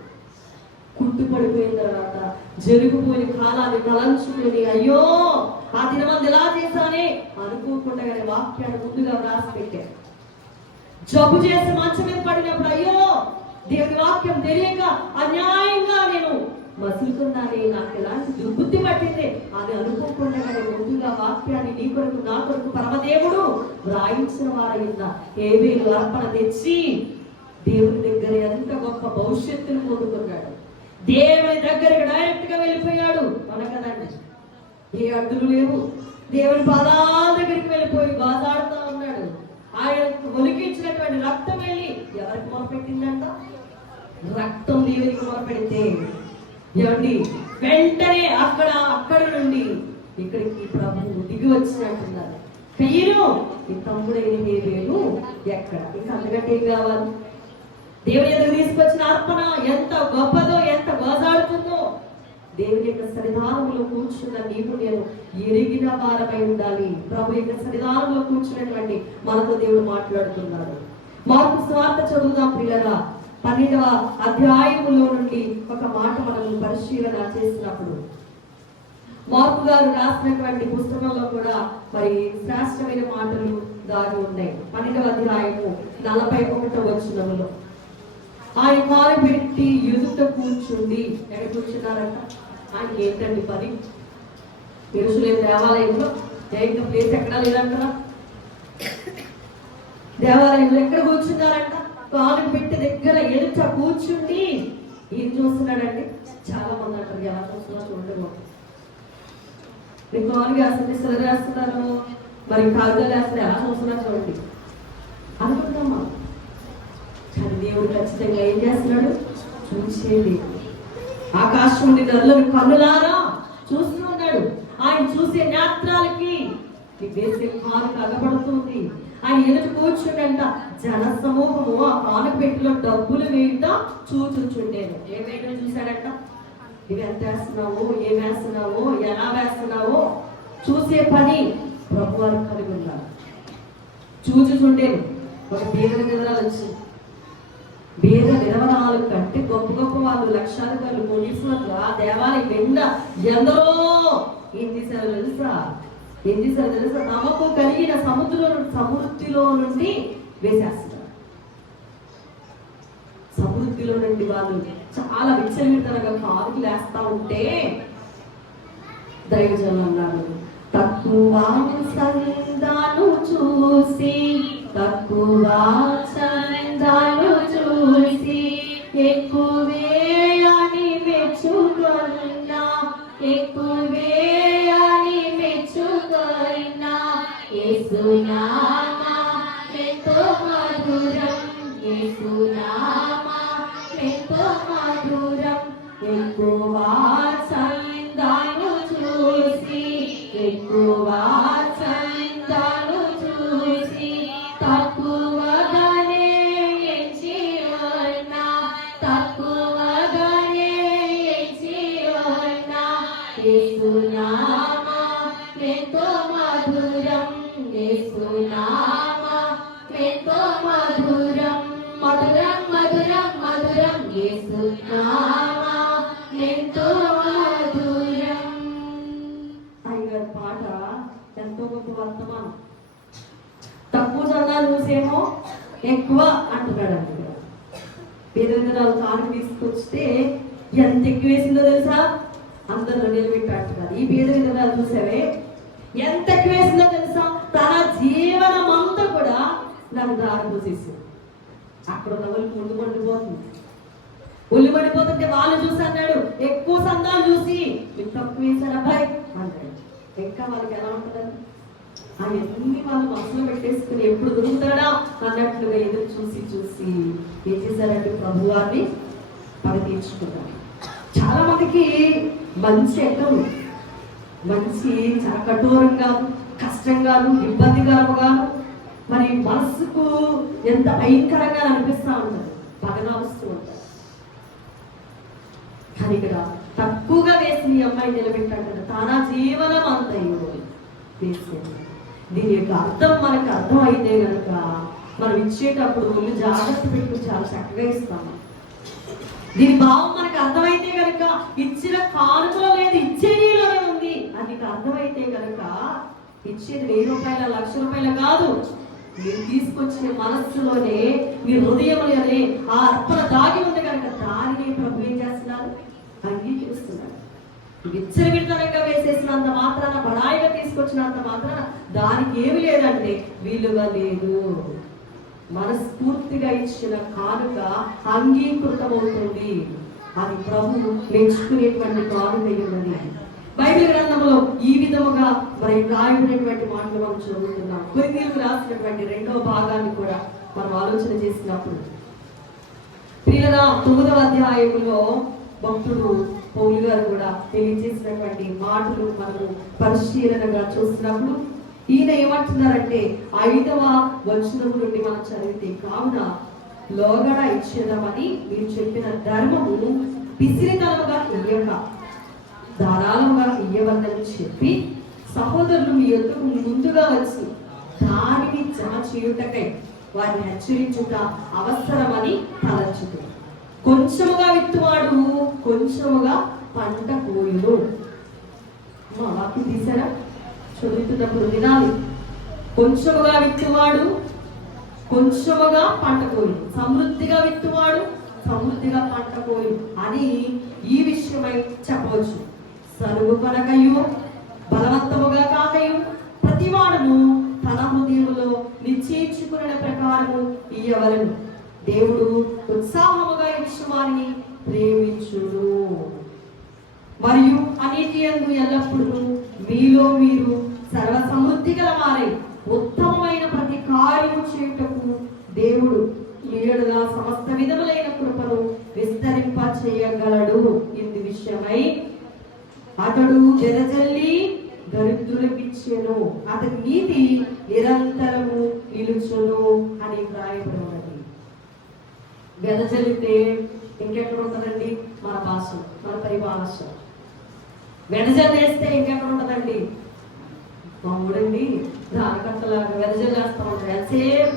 కుట్టుపడిపోయిన తర్వాత జరిగిపోయిన కాలాన్ని తలంచుకొని అయ్యో ఆ దినమంది ఇలా చేశానే అనుకోకుండా వాక్యాన్ని ముందుగా వ్రాసి పెట్టారు. జబ్బు చేసి మంచం మీద పడినప్పుడు అయ్యో దేవుని వాక్యం తెలియక అన్యాయంగా నేను మసులుతున్నానే, నాకు ఎలాంటి దుర్బుద్ధి పట్టింది అని అనుకోకుండా ముందుగా వాక్యాన్ని నీ కొరకు నా కొరకు పరమదేవుడు వ్రాయించిన వారైనా హేబేలు అర్పణ తెచ్చి దేవుని దగ్గర ఎంత గొప్ప భవిష్యత్తును పొందుకున్నాడు. దేవుని దగ్గరకు డైరెక్ట్ గా వెళ్ళిపోయాడు. కదండి, ఏ అడ్డులు లేవు. దేవుని పాదాల దగ్గరికి వెళ్ళిపోయి బాధాడుతూ ఉన్నాడు. ఆయన ఒలికించినటువంటి రక్తం వెళ్ళి ఎవరికి మొరపెట్టిందంట? రక్తం దేవునికి మొరపెడితే ఏమండి వెంటనే అక్కడి నుండి ఇక్కడికి ప్రభువు దిగి వచ్చినట్టున్నారు. కయ్యను ఈ తమ్ముడైన హేబేలు ఎక్కడ? ఇంకా అంతకంటే ఏం కావాలి? దేవుని ఎదురు తీసుకొచ్చిన అర్పణ ఎంత గొప్పదో, ఎంత గోజాడుతుందో. దేవుని యొక్క సన్నిధానంలో కూర్చున్న నీవు నేను ఎరిగిన వారమై ఉండాలి. ప్రభు యొక్క సన్నిధానంలో కూర్చున్నటువంటి మనతో దేవుడు మాట్లాడుతున్నాడు. మార్కు సువార్త చదువుదాం ప్రియులారా. 12వ అధ్యాయములో నుండి ఒక మాట మనం పరిశీలన చేసినప్పుడు, మార్కు గారు రాసినటువంటి పుస్తకంలో కూడా మరి శ్రేష్టమైన మాటలు దాగి ఉన్నాయి. 12వ అధ్యాయము 41వ వచనములో ఆయన కాలు పెట్టి ఎదుట కూర్చుండి, ఎక్కడ కూర్చున్నారంట? ఆయన ఏంటండి పని? యెరూషలేము దేవాలయంలో ఇంకా ప్లేస్ ఎక్కడా లేదంటారా? దేవాలయంలో ఎక్కడ కూర్చున్నారంట? కాలు పెట్టి దగ్గర ఎదుట కూర్చుండి ఏం చూస్తున్నాడండి? చాలా మంది అంటారు ఎలా చూస్తున్నారు చూడము. కాలు వేస్తుంది, సిలర్ వేస్తున్నారు, మరి కాలుగా వేస్తుంది, ఎలా చూస్తున్నారు చూడండి అనుకుంటామా? కానీ దేవుడు ఖచ్చితంగా ఏం చేస్తున్నాడు? చూసేది. ఆకాశం నుండి నరులను కన్నులారా చూస్తూ ఉన్నాడు. ఆయన చూసే నేత్రాలకి వేసే కానుక అగపడుతుంది. ఆయన ఎదుటి కూర్చుండంట జన సమూహము ఆ కానుక పెట్టిలో డబ్బులు వేయట చూచుండేది. ఏ వేయడం చూశాడంట? ఇవి ఎంత వేస్తున్నావో, ఏం వేస్తున్నావో, ఎలా వేస్తున్నావో చూసే పని ప్రభు వారు కలిగి ఉన్నారు. చూచుచుండేది. ఒక దేవుని వివరాలు వచ్చింది. వేద విరవరాలు కంటే గొప్ప గొప్ప వాళ్ళు, లక్షాధికారులు, పోలీసులు ఆ దేవాలయం నిండా ఎందరో ఏం చేశారో తెలుసా? తమకు కలిగిన సమృద్ధిలో నుండి వేసేస్తున్నారు. సమృద్ధిలో నుండి వాళ్ళు చాలా విచ్చలవిడతలుగా కాలుకి వేస్తా ఉంటే దైవజనులు అన్నారు, తక్కువ సందాను చూసి ఎక్కువే అని మెచ్చుకున్నా యేసునామా ఎంతో మధురం, యేసునామా ఎంతో మధురం. ఎక్కువ సందాను చూసి తక్కువగానే ఎంచి ఉన్నా యేసునామా ఎంతో మధురం, యేసునామా ఎంతో మధురం, మధురం మధురం మధురం, యేసునామా ఎంతో మధురం. ఆయన పాట ఎంతో గొప్ప వర్తమానం. తక్కువ చందాలు చూసేమో ఎక్కువ అంటున్నాడు. పేదవిందరాలు కాను తీసుకొస్తే ఎంత ఎక్కువ వేసిందో తెలుసా? అందరూ నిలబెట్టి అంటున్నారు. ఈ పేదవిందరాలు చూసావే ఎంత ఎక్కువ వేసిందో తెలుసా? తన జీవనం అంతా కూడా నాకు దారి పోసేసింది. అక్కడ ఉన్న వాళ్ళకి ఒళ్ళు పడిపోతుంటే వాళ్ళు చూసి అన్నాడు, ఎక్కువ సందాలు చూసి మీకు తక్కువ వేశారు అబ్బాయి అన్నాడు. ఇంకా వాళ్ళకి ఎలా ఉంటుందని అవన్నీ వాళ్ళు మనసులో పెట్టేసుకుని ఎప్పుడు దొరుకుతాడా అన్నట్లుగా ఎదురు చూసి ఏం చేశారంటే ప్రభువాన్ని పని తీర్చుకున్నాడు. చాలా మందికి మంచి ఎక్కదు, మంచి చాలా కఠోరంగాను, కష్టంగాను, ఇబ్బందికరంగాను, మరి మనసుకు ఎంత భయంకరంగా అనిపిస్తూ ఉంటుంది, పగన వస్తూ ఉంటుంది. కానీ ఇక్కడ తక్కువగా వేసిన ఈ అమ్మాయి నిలబెట్టాడు, తన జీవనం అంతయు వేసింది. దీని యొక్క అర్థం మనకు అర్థం అయితే కనుక మనం ఇచ్చేటప్పుడు ముందు జాగ్రత్త పెట్టుకుని చాలా చక్కగా ఇస్తాము. దీని భావం మనకు అర్థమైతే కనుక ఇచ్చిన కానుకలో లేదు, ఇచ్చేదిలోనే ఉంది అది నీకు అర్థమైతే కనుక ఇచ్చేది 1000 రూపాయల 1,00,000 రూపాయలు కాదు, మీరు తీసుకొచ్చిన మనస్సులోనే, మీ హృదయంలోనే ఆ అర్పణ దాగి ఉంది కనుక దానిని ప్రభు ఏం చేస్తున్నారు, అంగీకరిస్తున్నారు. విచ్చలవిడితనంగా వేసేసినంత మాత్రాన, బడాయిగా తీసుకొచ్చినంత మాత్రాన దానికి ఏమి లేదంటే విలువ లేదు. మనస్ఫూర్తిగా ఇచ్చిన కానుక అంగీకృతమవుతుంది, అది ప్రభు మెచ్చుకునేటువంటి కానుక ఉన్నది. బైబిల్ గ్రంథంలో ఈ విధముగా మరి రాయబడినటువంటి మాటలు మనం చదువుతున్నాం. కొరింథీయులకు రాసినటువంటి 2వ భాగాన్ని కూడా మనం ఆలోచన చేసినప్పుడు, ప్రియులారా 9వ అధ్యాయంలో భక్తుడు పౌలు గారు కూడా తెలియజేసినటువంటి మాటలు మనము పరిశీలనగా చూసినప్పుడు ఈయన ఏమంటున్నారంటే 5వ వచనం నుండి మనం చదివితే, కావున లోగడ ఇచ్చేదామని మీరు చెప్పిన ధర్మము పిసిరితనముగా ఇయ్యక ధారాళంగా ఇయ్యవద్దని చెప్పి సహోదరులు మీ యొద్దకు ముందుగా వచ్చి దానిని జమ చేయుటకై వారిని హెచ్చరించుట అవసరమని తలంచుట. కొంచెముగా విత్తువాడు కొంచెముగా పంట కోయును. మా వాక్యం తీసారా? చదువుతున్నప్పుడు వినాలి. కొంచెముగా విత్తువాడు కొంచెముగా పంట కోయును, సమృద్ధిగా విత్తువాడు సమృద్ధిగా పంట కోయును అని ఈ విషయమై చెప్పవచ్చు. సరుగు కొనకయు బలవంతముగా కాకయు ప్రతివాడును తన హృదయములో నిశ్చయించుకున్న ప్రకారము ఇయ్యవలెను. దేవుడు ఉత్సాహముగా ఇచ్చు వారిని ప్రేమించును, మరియు అన్నిటి యందు ఎల్లప్పుడూ మీలో మీరు సర్వ సమృద్ధి గల వారై ఉత్తమమైన ప్రతి కార్యము చేయుటకు దేవుడు మీరుగా సమస్త విధములైన కృపను విస్తరింప చేయగలడు. ఇందు విషయమై అతడు వెదజల్లి దరిద్రులకిచ్చెను, అతని నీతి నిరంతరము నిలుచును అని రాయబడి ఉన్నది. వెదజల్లితే ఇంకెక్కడ ఉంటుందండి? మన భాష, మన పరిభాష. వెదజల్లేస్తే ఇంకెక్కడ ఉంటుందండి? మామూడండి దానికంతలాగా వెదజల్లేస్తా ఉంటాడు, ఎంతసేపు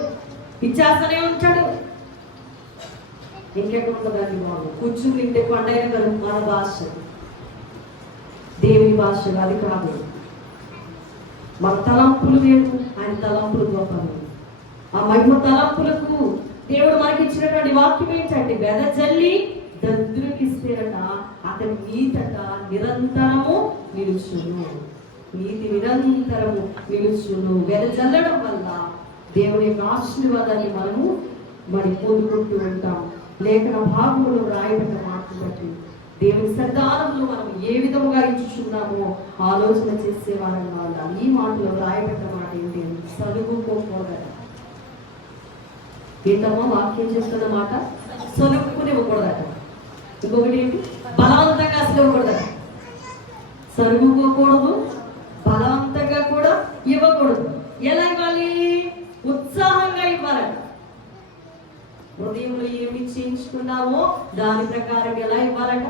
ఇచ్చేస్తూనే ఉంటాడు. ఇంకెక్కడ ఉంటుందండి? బాబు కూర్చుని తింటే పండగ కదా మన భాష, దేవుని భాష అది కాదు. మన తలంపులు వేరు, ఆయన తలంపులు గొప్పవి. ఆ మహిమ తలంపులకు దేవుడు మనకి ఇచ్చినటువంటి వాక్యం ఏంటంటే, వెదజల్లి దరిద్రులకిస్తేనట అతని నీతట నిరంతరము నిలుచును, నీతి నిరంతరము నిలుచును. వెదజల్లడం వల్ల దేవుని యొక్క ఆశీర్వాదాన్ని మనము మరి పొందుకుంటూ ఉంటాం. లేఖన భాగంలో రాయబడిన మాటలు బట్టి దేవుని సన్నిధానంలో మనం ఏ విధముగా ఇచ్చుచున్నామో ఆలోచన చేసేవారం వల్ల ఈ మాటలో రాయబడిన మాట ఏంటి? సలుగుకోకూడదట. ఏంటమ్మా వాక్యం చెప్తున్న మాట? సలుక్కుని ఇవ్వకూడదట. ఇంకొకటి ఏంటి? బలవంతంగా అసలు ఇవ్వకూడదట. సలుగుకోకూడదు, బలవంతంగా కూడా ఇవ్వకూడదు. ఎలా ఇవ్వాలి? ఉత్సాహంగా ఇవ్వాలట. హృదయంలో ఏమి చేయించుకున్నామో దాని ప్రకారం ఎలా ఇవ్వాలట?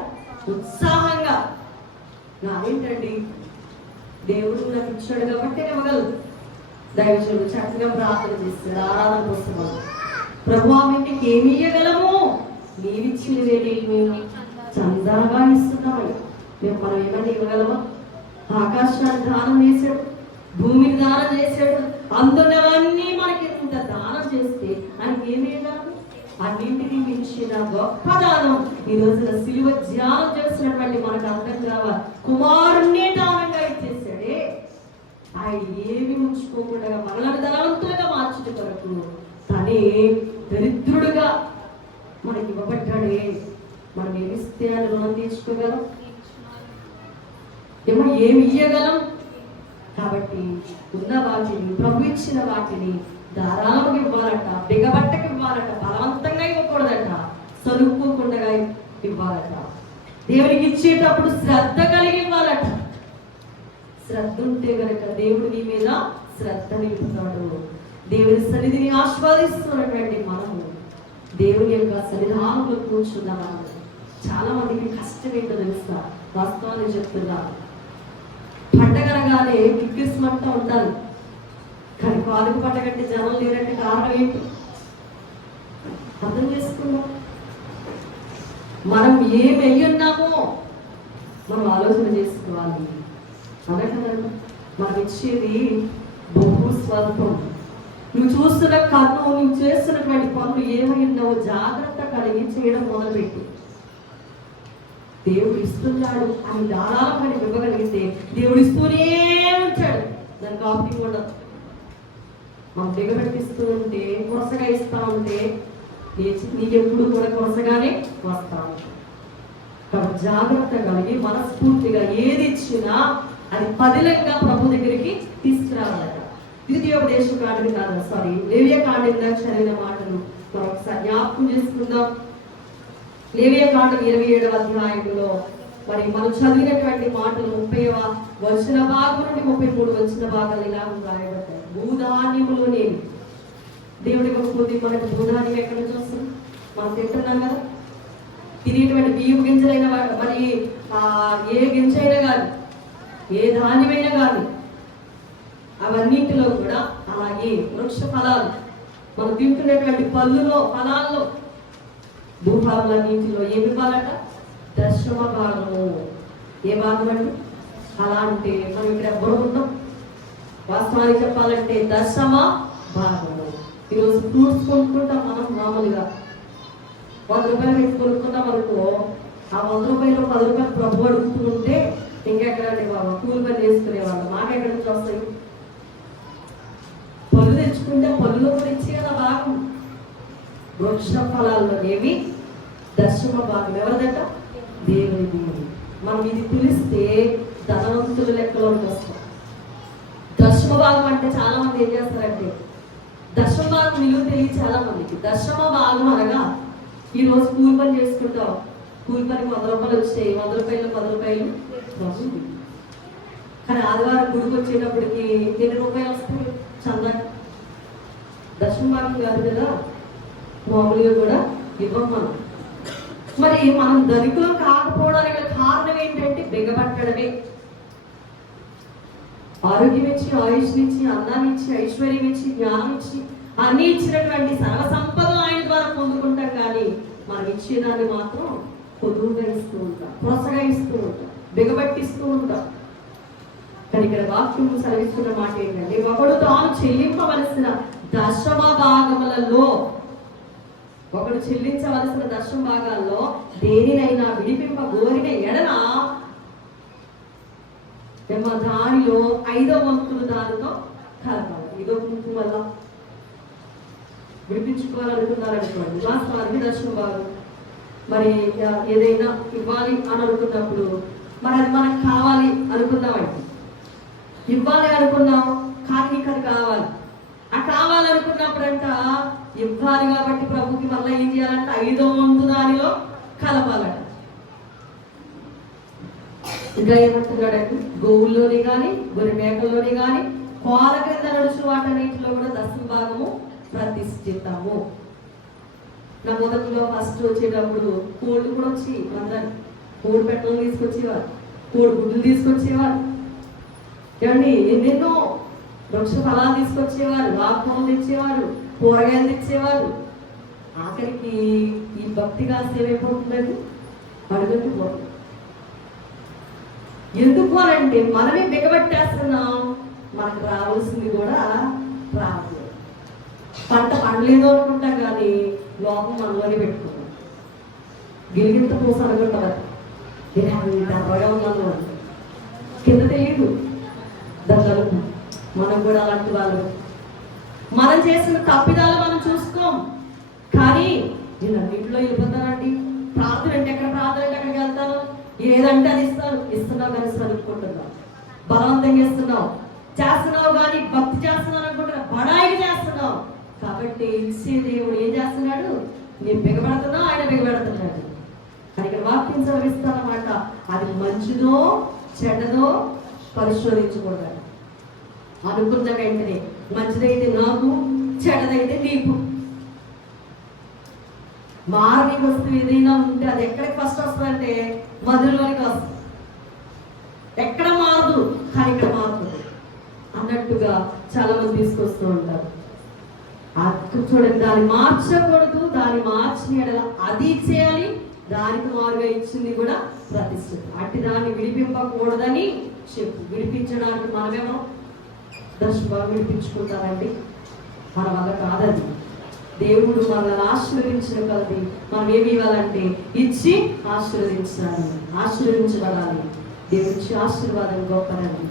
ఉత్సాహంగా. నాదేంటండి, దేవుడు నాకు ఇచ్చాడు కాబట్టి ఇవ్వగలదు. దైవజనుడు చక్కగా ప్రార్థన చేస్తారు, ఆరాధన కోసం. ప్రభువా మీకు ఏమి ఇవ్వగలము? నీవిచ్చినవే మేము చందాగా ఇస్తున్నాము. మనం ఏమన్నా ఇవ్వగలమా? ఆకాశాన్ని దానం చేశాడు, భూమిని దానం చేశాడు, అందులోవన్నీ మనకి ఇంత దానం చేస్తే ఆయనకి ఏమి ఇవ్వగలము? అన్నింటినీ మించిన గొప్ప దానం ఈ రోజున సిలువ ధ్యానం చేస్తున్నటువంటి మనకు అర్థం కావాలి. కుమారుణ్ణే దానంగా ఇచ్చేసాడే. ఆయన ఏమి ఉంచుకోకుండా మనలను ధనవంతులుగా మార్చుట కొరకు తనే దరిద్రుడుగా మనకి ఇవ్వబడ్డాడే. మనం ఏమిస్తే అని రుణం తీర్చుకోగలం? ఏమి ఇయ్యగలం? కాబట్టి ఉన్న వాటిని, ప్రభు ఇచ్చిన వాటిని ధారాళంగా ఇవ్వాలట, బిగబట్టకి ఇవ్వాలట, బలవంతంగా ఇవ్వకూడదట, సలుక్కోకుండా ఇవ్వాలి. ఇవ్వాలట. దేవునికి ఇచ్చేటప్పుడు శ్రద్ధ కలిగి ఇవ్వాలట. శ్రద్ధ ఉంటే కనుక దేవుడు నీ మీద శ్రద్ధ నిలుపుతాడు. దేవుని సన్నిధిని ఆస్వాదిస్తున్నటువంటి మనము దేవుని యొక్క సన్నిధానంలో కూర్చున్నాము. చాలా మందికి కష్టం ఏంటో తెలుసా? వాస్తవాన్ని చెప్తున్నా, పండగనగానే కిక్కిరిసమంటూ ఉంటారు. కానీ కాలుక పండగంటే జనం లేరంటే కారణం ఏంటి? అర్థం చేసుకున్నాం. మనం ఏమి అయ్యున్నామో మనం ఆలోచన చేసుకోవాలి. అనగలరు మనం ఇచ్చేది బహు స్వల్పం. నువ్వు చూస్తున్న కన్ను, నువ్వు చేస్తున్నటువంటి పనులు ఏమై ఉన్నావో జాగ్రత్త కలిగి చేయడం మొదలుపెట్టి దేవుడు ఇస్తున్నాడు అని ధారాళంగా ఇవ్వగలిగితే దేవుడు ఇస్తూనే ఉంటాడు. దానికి ఆప్టింగ్ ఉండదు. మనం దిగబెట్టిస్తూ ఉంటే, కొరసగా ఇస్తా ఉంటే నీకు ఎప్పుడు కూడా కొరసగానే వస్తావు. కాబట్టి జాగ్రత్త కలిగి మనస్ఫూర్తిగా ఏది ఇచ్చినా అది పదిలంగా ప్రభు దగ్గరికి తీసుకురావాలట. ద్వితీయోపదేశ కాండం కాదు, సారీ లేవియా కాండం చదివిన మాటలు మనం ఒకసారి జ్ఞాపకం చేసుకుందాం. లేవియా కాండం 27వ అధ్యాయంలో మరి మనం చదివినటువంటి మాటలు 30వ వచన భాగం నుండి 33 వచన భాగాలు ఇలా రాయబడ్డాయి. భూధాన్యములోనే దేవుడి కొద్ది మనకు భూధాన్యం ఎక్కడ నుంచి వస్తుంది? మనం తింటున్నాం కదా. తినేటువంటి బియ్యం గింజలైన మరి ఏ గింజైనా కానీ, ఏ ధాన్యమైనా కానీ, అవన్నింటిలో కూడా అలాగే వృక్ష ఫలాలు, మనం తింటున్నటువంటి ఫలాల్లో భూభాగాలన్నింటిలో ఏమి ఇవ్వాలట? దశమ భాగము. ఏ భాగం అండి? అలా అంటే మనం ఇక్కడ ఎవరు ఉన్నాం? వాస్తవానికి చెప్పాలంటే దశమ భాగము. ఈరోజు ఫ్రూట్స్ కొనుక్కుంటాం మనం. మామూలుగా 100 రూపాయలు పెట్టి కొనుక్కున్నాం అనుకో, ఆ 100 రూపాయలు 10 రూపాయలు ప్రభు అడుగుతూ ఉంటే ఇంకెక్కడండి బాబా కూలి పని చేసుకునేవాళ్ళు. మాకెక్కడి నుంచి వస్తాయి? పళ్ళు తెచ్చుకుంటే పళ్ళులో కూడా ఇచ్చి కదా భాగం. వృక్ష ఫలాల్లో ఏమి? దశమ భాగం. ఎవరిదట? దేవుని. మనం ఇది పిలిస్తే ధనవంతుల లెక్కలోకి వస్తాం. దశమ భాగం అంటే చాలా మంది ఏం చేస్తారంటే, దశమ భాగం విలువ తెలియదు చాలా మందికి. దశమ భాగం అనగా ఈరోజు కూలి పని చేసుకుంటాం, కూలి పనికి 100 రూపాయలు వచ్చాయి, 100 రూపాయలు 10 రూపాయలు వస్తుంది. కానీ ఆదివారం గుడికి వచ్చేటప్పటికి ఎన్ని రూపాయలు వస్తాయి? చందా. దశమ భాగం కాదు కదా, మామూలుగా కూడా ఇవ్వం మనం. మరి మనం ధనికులం కాకపోవడానికి కారణం ఏంటంటే బిగబట్టడమే. ఆరోగ్యం ఇచ్చి, ఆయుష్నిచ్చి, అన్నాన్ని ఇచ్చి, ఐశ్వర్యం ఇచ్చి, జ్ఞానం ఇచ్చి, అన్ని ఇచ్చినటువంటి సర్వ సంపద ఆయన ద్వారా పొందుకుంటాం. కానీ మనం ఇచ్చేదాన్ని మాత్రం పొదువుగా ఇస్తూ ఉంటాం, ప్రోత్సగా ఇస్తూ ఉంటాం, బిగబట్టిస్తూ ఉంటాం. కానీ ఇక్కడ వాక్యం సెలవిస్తున్న మాట ఏంటంటే, ఒకడు తాను చెల్లింపవలసిన దశమ భాగములలో, ఒకడు చెల్లించవలసిన దశమ భాగాల్లో దేనినైనా విడిపింప గోరిన ఎడల దానిలో 5వ వంతులు దానితో కలపాలి. ఇదో కుంకుమ వల్ల విడిపించుకోవాలనుకున్నారనుకోండి, వాస్తవానికి దశమ భాగం మరి ఏదైనా ఇవ్వాలి అని అనుకున్నప్పుడు మరి అది మనకు కావాలి అనుకుందామండి. ఇవ్వాలి అనుకున్నాం, కానీ ఇక్కడ కావాలి. ఆ కావాలనుకున్నప్పుడంట ఇవ్వాలి కాబట్టి ప్రభుకి మళ్ళీ ఏం చేయాలంటే 5వ వంతు దానిలో కలపాలట. ఇంకా ఏమంటున్నాడంటే, గోవుల్లోని కానీ, గొర్రె మేకల్లోని కానీ, కోల కింద నడుచు వాటన్నింటిలో కూడా దశమ భాగము ప్రతిష్ఠితము. నా మొదట్లో ఫస్ట్ వచ్చేటప్పుడు కోళ్ళు కూడా వచ్చి అందరు కోడి పెట్టలు తీసుకొచ్చేవారు, కోడి గుడ్లు తీసుకొచ్చేవారు, ఏమండి ఎన్నెన్నో వృక్ష ఫలాలు తీసుకొచ్చేవారు, ఆకుకూరలు తెచ్చేవారు, కూరగాయలు తెచ్చేవారు. ఆఖరికి ఈ భక్తిగా సేవైపోతుందండి అడుగుతూ పోతుంది. ఎందుకు అనంటే మనమే బిగబట్టేస్తున్నాం, మనకు రావాల్సింది కూడా రాదు. పంట పండలేదు అనుకుంటాం కానీ లోపం మనలోనే పెట్టుకున్నాం. గిలిగింత పూస అనుకుంటారు, ఎర్రగా ఉన్నాను అంటే కింద తెలియదు దశలు. మనం కూడా అలాంటి వాళ్ళు. మనం చేసిన తప్పిదాలు మనం చూసుకోం, కానీ నేను అన్నింటిలో వెళ్ళిపోతానండి. ప్రార్థన అంటే ఎక్కడ, ప్రార్థన అంటే ఎక్కడికి వెళ్తాను, ఏదంటే అది ఇస్తున్నావు కానీ అనుకుంటున్నావు, బలవంతంగా చేస్తున్నావు కానీ భక్తి చేస్తున్నావు అనుకుంటున్నావు, బడాయికి చేస్తున్నావు. కాబట్టి ఇచ్చే దేవుడు ఏం చేస్తున్నాడు? నేను బిగబడుతున్నావు, ఆయన బిగబడుతున్నాడు. కానీ ఇక్కడ వాక్యం చదివిస్తానమాట, అది మంచిదో చెడ్డదో పరిశోధించకూడదు. అనుకున్న వెంటనే మంచిదైతే నాకు, చెడ్డదైతే నీకు. మారని వస్తువు ఏదైనా ఉంటే అది ఎక్కడికి ఫస్ట్ వస్తుందంటే మధురలోనికి వస్తుంది. ఎక్కడ మారదు, కానీ ఇక్కడ మారుతుంది అన్నట్టుగా చాలా మంది తీసుకొస్తూ ఉంటారు. చూడండి, దాన్ని మార్చకూడదు, దాన్ని మార్చిన అది చేయాలి, దానికి మారుగా ఇచ్చింది కూడా ప్రతిష్ఠిత. అట్టి దాన్ని విడిపింపకూడదని చెప్పు. విడిపించడానికి మనమేమో దర్శకులు విడిపించుకుంటారండి, మన వల్ల కాదది. దేవుడు మనల్ని ఆశీర్వదించిన కొలది మనం ఏమి ఇవ్వాలంటే ఇచ్చి ఆశీర్వదించబడాలి. దేవుడి ఆశీర్వాదం గొప్పదండి.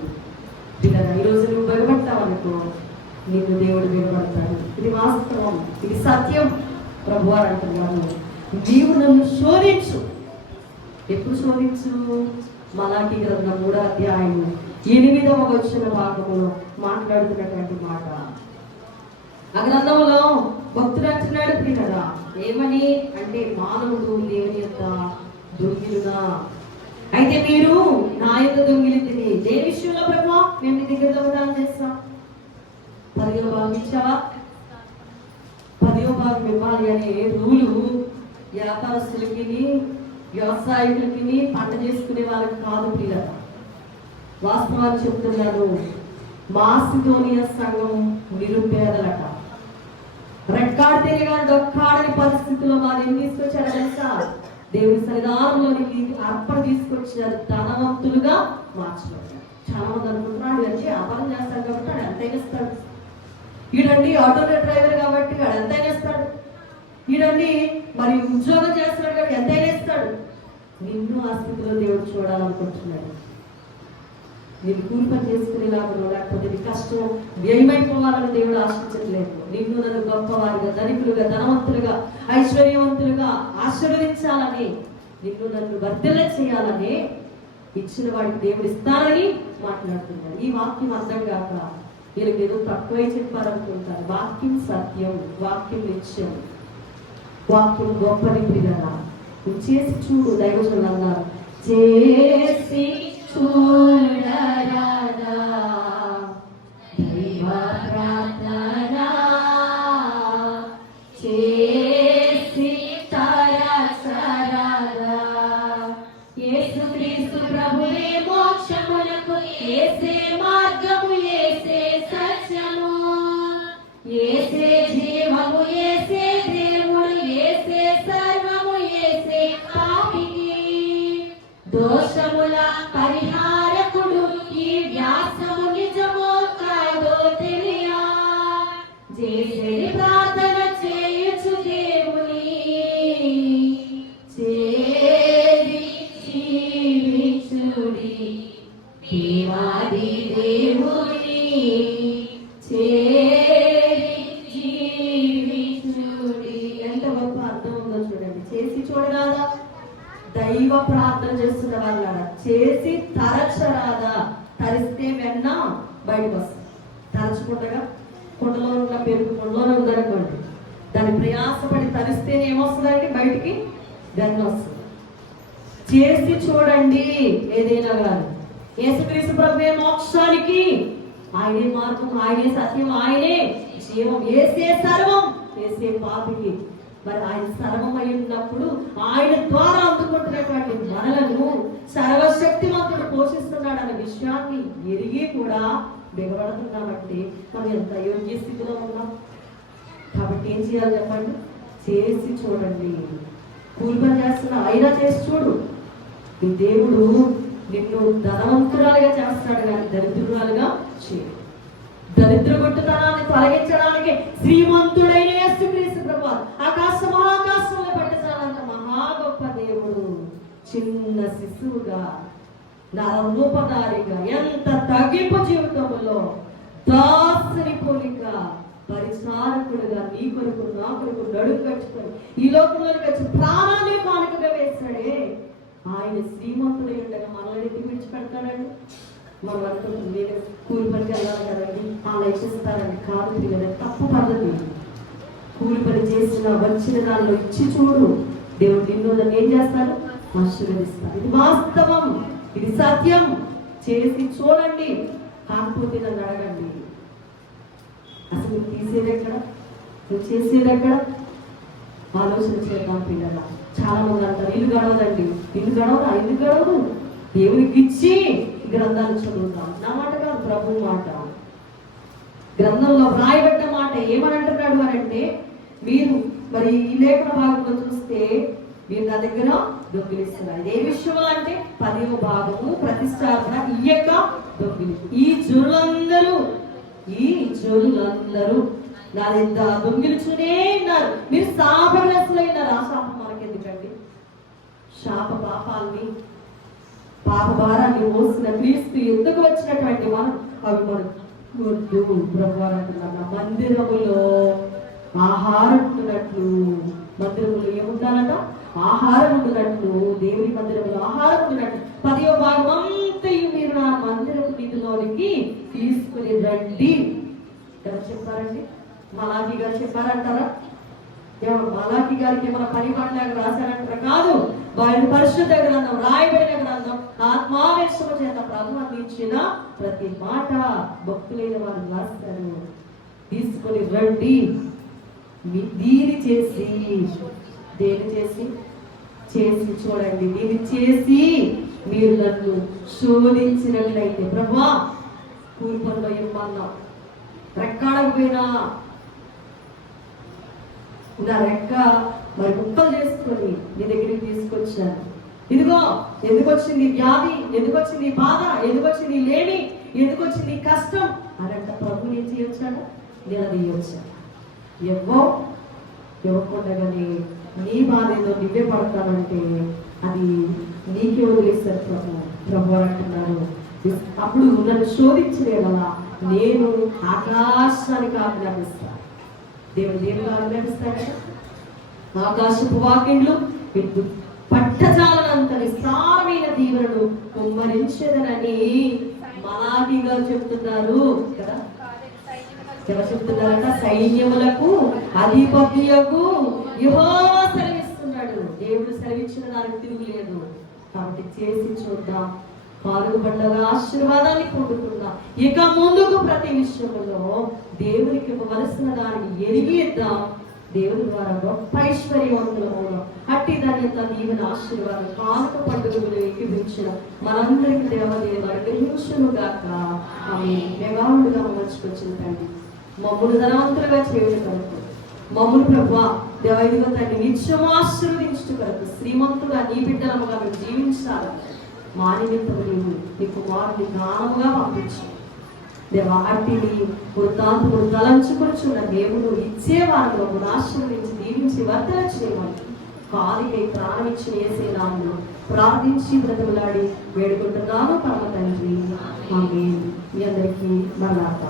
ఈరోజు నువ్వు భయపడతావనుకో, నిన్ను దేవుడు వినబడతాడు. ఇది వాస్తవం, ఇది సత్యం. ప్రభువారు అంటున్నాను, నీవు నన్ను శోధించు. ఎప్పుడు శోధించు? మలాకి గ్రంథం 3వ అధ్యాయం 8వ వచన భాగంలో మాట్లాడుతున్నటువంటి మాట. ఆ గ్రంథంలో భక్తుడు అంటున్నాడు కదా, ఏమని అంటే, మానవుడు దేవుని యొక్క దొంగిలుగా. అయితే మీరు నా యొక్క దొంగిలి తిని దేని విషయంలో ప్రభావ మేము నీ దగ్గర దొంగతనం చేస్తాం. 10వ భాగం ఇచ్చావా? 10వ భాగం ఇవ్వాలి అనే రూలు వ్యాపారస్తులకి, వ్యవసాయకులకి, పంట చేసుకునే వాళ్ళకి కాదు పిల్లల. వాస్తవాన్ని చెప్తున్నాడు. మాసిదోనియా సంఘం నిరుపేదలట. రెక్కాడు తెలియగా డొక్కాడని పరిస్థితుల్లో వారు ఏం తీసుకొచ్చారు తెలుసా? దేవుని సన్నిధానంలోనికి అర్పణ తీసుకొచ్చారు, ధనవంతులుగా మార్చబడ్డారు. చాలా మంది అనుకుంటున్నాడు అంటే వ్యాపారం చేస్తాడు కాబట్టి వాడు ఎంతైనా ఇస్తాడు. ఈడండి ఆటో డ్రైవర్ కాబట్టి వాడు ఎంతైనా ఇస్తాడు. ఈడండి మరి ఉద్యోగం చేస్తున్నాడు కాబట్టి ఎంతైనా ఇస్తాడు. నిన్ను ఆ స్థితిలో దేవుడు చూడాలనుకుంటున్నాడు. నేను కూలి పని చేసుకునేలాగా, లేకపోతే నీ కష్టం వ్యయమైపోవాలని దేవుడు ఆశించట్లేదు. నిన్ను నన్ను గొప్పవారిగా, ధనికులుగా, ధనవంతులుగా, ఐశ్వర్యవంతులుగా ఆశీర్వదించాలని, నిన్ను నన్ను వర్ధిల్ల చేయాలని ఇచ్చిన వాడికి దేవుడు ఇస్తానని మాట్లాడుతున్నాడు. ఈ వాక్యం అర్థం కాక వీళ్ళకి ఏదో తక్కువై చెప్పారనుకుంటారు. వాక్యం సత్యం, వాక్యం నిత్యం, వాక్యం గొప్పని ప్రియులారా. నువ్వు చేసి చూడు. దైవజనులు అన్నారు, చేసి చూడరాదా దైవ ప్రార్థన, చేసి తరచరాదా. యేసుక్రీస్తు ప్రభువే మోక్షమునకు, యేసే మార్గము, యేసే సత్యము, యేసే జీవము, యేసే దేవుడు, యేసే సర్వము, యేసే పాపికి దోషముల పరిహారకుడు. ఈ వ్యాసము నిజమో కాదో తెలియా, చేసేది ప్రార్థన చేయుచు దేవుని, చేరి జీవించుడి దేవాది దేవుని, చేరి జీవించుడి. ఎంత గొప్ప అర్థం ఉందో చూడండి. చేసి చూడరాదా? దైవ ప్రార్థన చేస్తున్న వాళ్ళ చేసి తరచరాదా? తరిస్తే వెన్న బయటకు వస్తుంది. తరచుకుంటగా కుండలో ఉన్న పెరుగు కుండలోనే ఉందనుకోండి, దాన్ని ప్రయాసపడి తరిస్తేనే ఏమొస్తుందంటే బయటికి వెన్న వస్తుంది. చేసి చూడండి ఏదైనా కానీ. యేసుక్రీస్తు ప్రభువే మోక్షానికి, ఆయనే మార్గం, ఆయనే సత్యం, ఆయనే జీవం, యేసే సర్వం, యేసే పాపికి. మరి ఆయన సర్వమై ఉన్నప్పుడు ఆయన ద్వారా అందుకుంటున్నటువంటి మనలను సర్వశక్తివంతుడు పోషిస్తున్నాడు అనే విషయాన్ని ఎరిగి కూడా దిగబడుతున్నామంటే మనం ఎంత యోగ్య స్థితిలో ఉన్నాం. కాబట్టి ఏం చేయాలి చెప్పండి? చేసి చూడండి. కూలి పని చేస్తున్నా అయినా చేసి చూడు. ఈ దేవుడు నిన్ను ధనవంతురాలుగా చేస్తాడు కానీ దరిద్రురాలుగా చేయడు. దరిద్రగొట్టుతనాన్ని తొలగించడానికి శ్రీమంతుడైన యేసుక్రీస్తు ప్రభువు ఆకాశ మహాకాశంలో పట్టచాలంత మహా గొప్ప దేవుడు చిన్న శిశువుగా, నరరూపధారిగా, ఎంత తగ్గింపు జీవితంలో దాసుని పోలిక పరిచారకుడుగా నీ కొరకు నా కొరకు నడుము కట్టుకొని ఈ లోకంలోకి వచ్చి ప్రాణాన్ని కానుకగా వేశాడే. ఆయన శ్రీమంతుడు ఉండగా మనల్ని ఎత్తి విడిచిపెడతాడండి. మనం అనుకుంటుంది నేను కూలి పనికి వెళ్ళాలి కదండి, వాళ్ళు ఇచ్చిస్తారండి. కాదు కదా, తప్పు పద్ధతి. కూలి పని చేసిన వచ్చిన దానిలో ఇచ్చి చూడు. దేవుడు నిన్ను ఏం చేస్తాడు? ఆశీర్వదిస్తారు. ఇది వాస్తవం, ఇది సత్యం. చేసి చూడండి, కాకపోతే నన్ను అడగండి. అసలు నువ్వు తీసేది ఎక్కడ, నువ్వు చేసేది ఎక్కడ? ఆలోచన చేద్దాం పిల్లల. చాలా మంది అంటారు ఇల్లు గడవదండి, ఇల్లు గడవదా, ఇల్లు గడవదు, దేవునికి ఇచ్చి గ్రంథాలు చదువుతాం. నా మాట కాదు, ప్రభు మాట. గ్రంథంలో వ్రాయబడ్డ మాట ఏమని అంటున్నాడు అని అంటే, మీరు మరి ఈ లేఖన భాగంలో చూస్తే మీరు నా దగ్గర దొంగిలిస్తున్నారు. ఏ విషయంలో అంటే 10వ భాగము ప్రతిష్టాపన ఇయ్యక దొంగిలి. ఈ జనులందరూ నా దగ్గర దొంగిలిచునే ఉన్నారు. మీరు శాపగ్రస్తులైనారు. ఆ శాపం మనకెందుకండి? శాప పాపాల్ని, పాప భారాన్ని మోసిన క్రీస్తు ఎందుకు వచ్చినటువంటి మనం అవి మనం వద్దు. ప్రభు అంటున్నారు, మందిరములో ఆహారం ఉంటున్నట్లు, మందిరములో ఏముండాలట? ఆహారం ఉంటున్నట్లు, దేవుని మందిరంలో ఆహారం ఉంటున్నట్లు 10వ భాగం అంతయు మీరు నా మందిరపు నిధిలోనికి తీసుకుని రండి. ఎవరు చెప్పారండి? మలాకి గారు చెప్పారంటారా? మలాకి గారికి ఏమైనా పని పడలేక రాశారంటారా? కాదు. వారి పరిశుద్ధ గ్రంథం, రాయబడిన గ్రంథం, ఆత్మావేశము చేత ప్రభు అందించిన ప్రతి మాట భక్తులైన వారు రాస్తారు. తీసుకొని రండి. దీని చేసి, దేని చేసి చూడండి. దీన్ని చేసి మీరు నన్ను శోధించినట్లయితే, ప్రభువా కూలి పనులు ఇమ్మన్నావు, రెక్కాడకపోయినా నా రెక్క మరి ముక్కలు చేసుకొని నీ దగ్గరికి తీసుకొచ్చాను. ఇదిగో ఎందుకు వచ్చింది వ్యాధి, ఎందుకు వచ్చింది బాధ, ఎందుకు వచ్చింది లేని, ఎందుకు వచ్చింది కష్టం అని అంట. ప్రభు నేను చేయొచ్చాడు, నేను అది ఇవ్వచ్చాను. ఇవ్వకుండగానే నీ బాధ ఏదో నువ్వే పడతానంటే అది నీకే వదిలేస్తారు. ప్రభు అంటున్నారు, అప్పుడు నన్ను శోధించలేదా నేను ఆకాశానికి ఆజ్ఞాపిస్తాను. దేవుడు ఆజ్ఞాపిస్తాడు. ఆకాశపు వాకిండ్లు పట్టజాలనంత విస్తారమైన దీవెనను కుమ్మరించదనని మలాకి గారు చెప్తున్నారు కదా. ఎవరు చెప్తున్నారంట? సైన్యములకు అధిపతియగు యెహోవా సెలవిస్తున్నాడు. దేవుడు సెలవిచ్చిన దానికి తిరుగులేదు. కాబట్టి చేసి చూద్దాం, పాలుగుబడ్డగా ఆశీర్వాదాన్ని పొందుకుందాం. ఇక ముందుకు ప్రతి విషయంలో దేవునికి ఇవ్వవలసిన దాన్ని ఎరిగి ఇద్దాం. దేవుని ద్వారా గొప్ప ఐశ్వర్యవంతులమవుదాం. అట్టి ధన్యత, దీవెన, ఆశీర్వాదం కానుక పండుగలు ఎక్కిపించిన మనందరికీ దేవదేవ గ్రహించును గాక. ఆమె మెగావుడుగా మర్చుకొచ్చిన తండ్రి, మమ్మును ధనవంతులుగా చేయడం కొరకు, మమ్మును ప్రభువా దేవైదిగా తండ్రి నిత్యము ఆశీర్వదించడం కొరకు, శ్రీమంతుగా నీ బిడ్డలముగా మేము జీవించాలి. మా నిమిత్తము నీవు నీ కుమారుని దానముగా పంపించు దేవా. అట్టిని వృత్తాంతములు తలంచుకొచ్చున్న దేవుడు ఇచ్చేవారిలో ఆశీర్వదించి దీవించి వర్తన చేయమని కాలికై ప్రాణం ఇచ్చిన యేసే నామములో ప్రార్థించి బ్రతుకులాడి వేడుకుంటున్నాను పరమ తండ్రి. ఆమేన్. మీ అందరికీ మరణాత.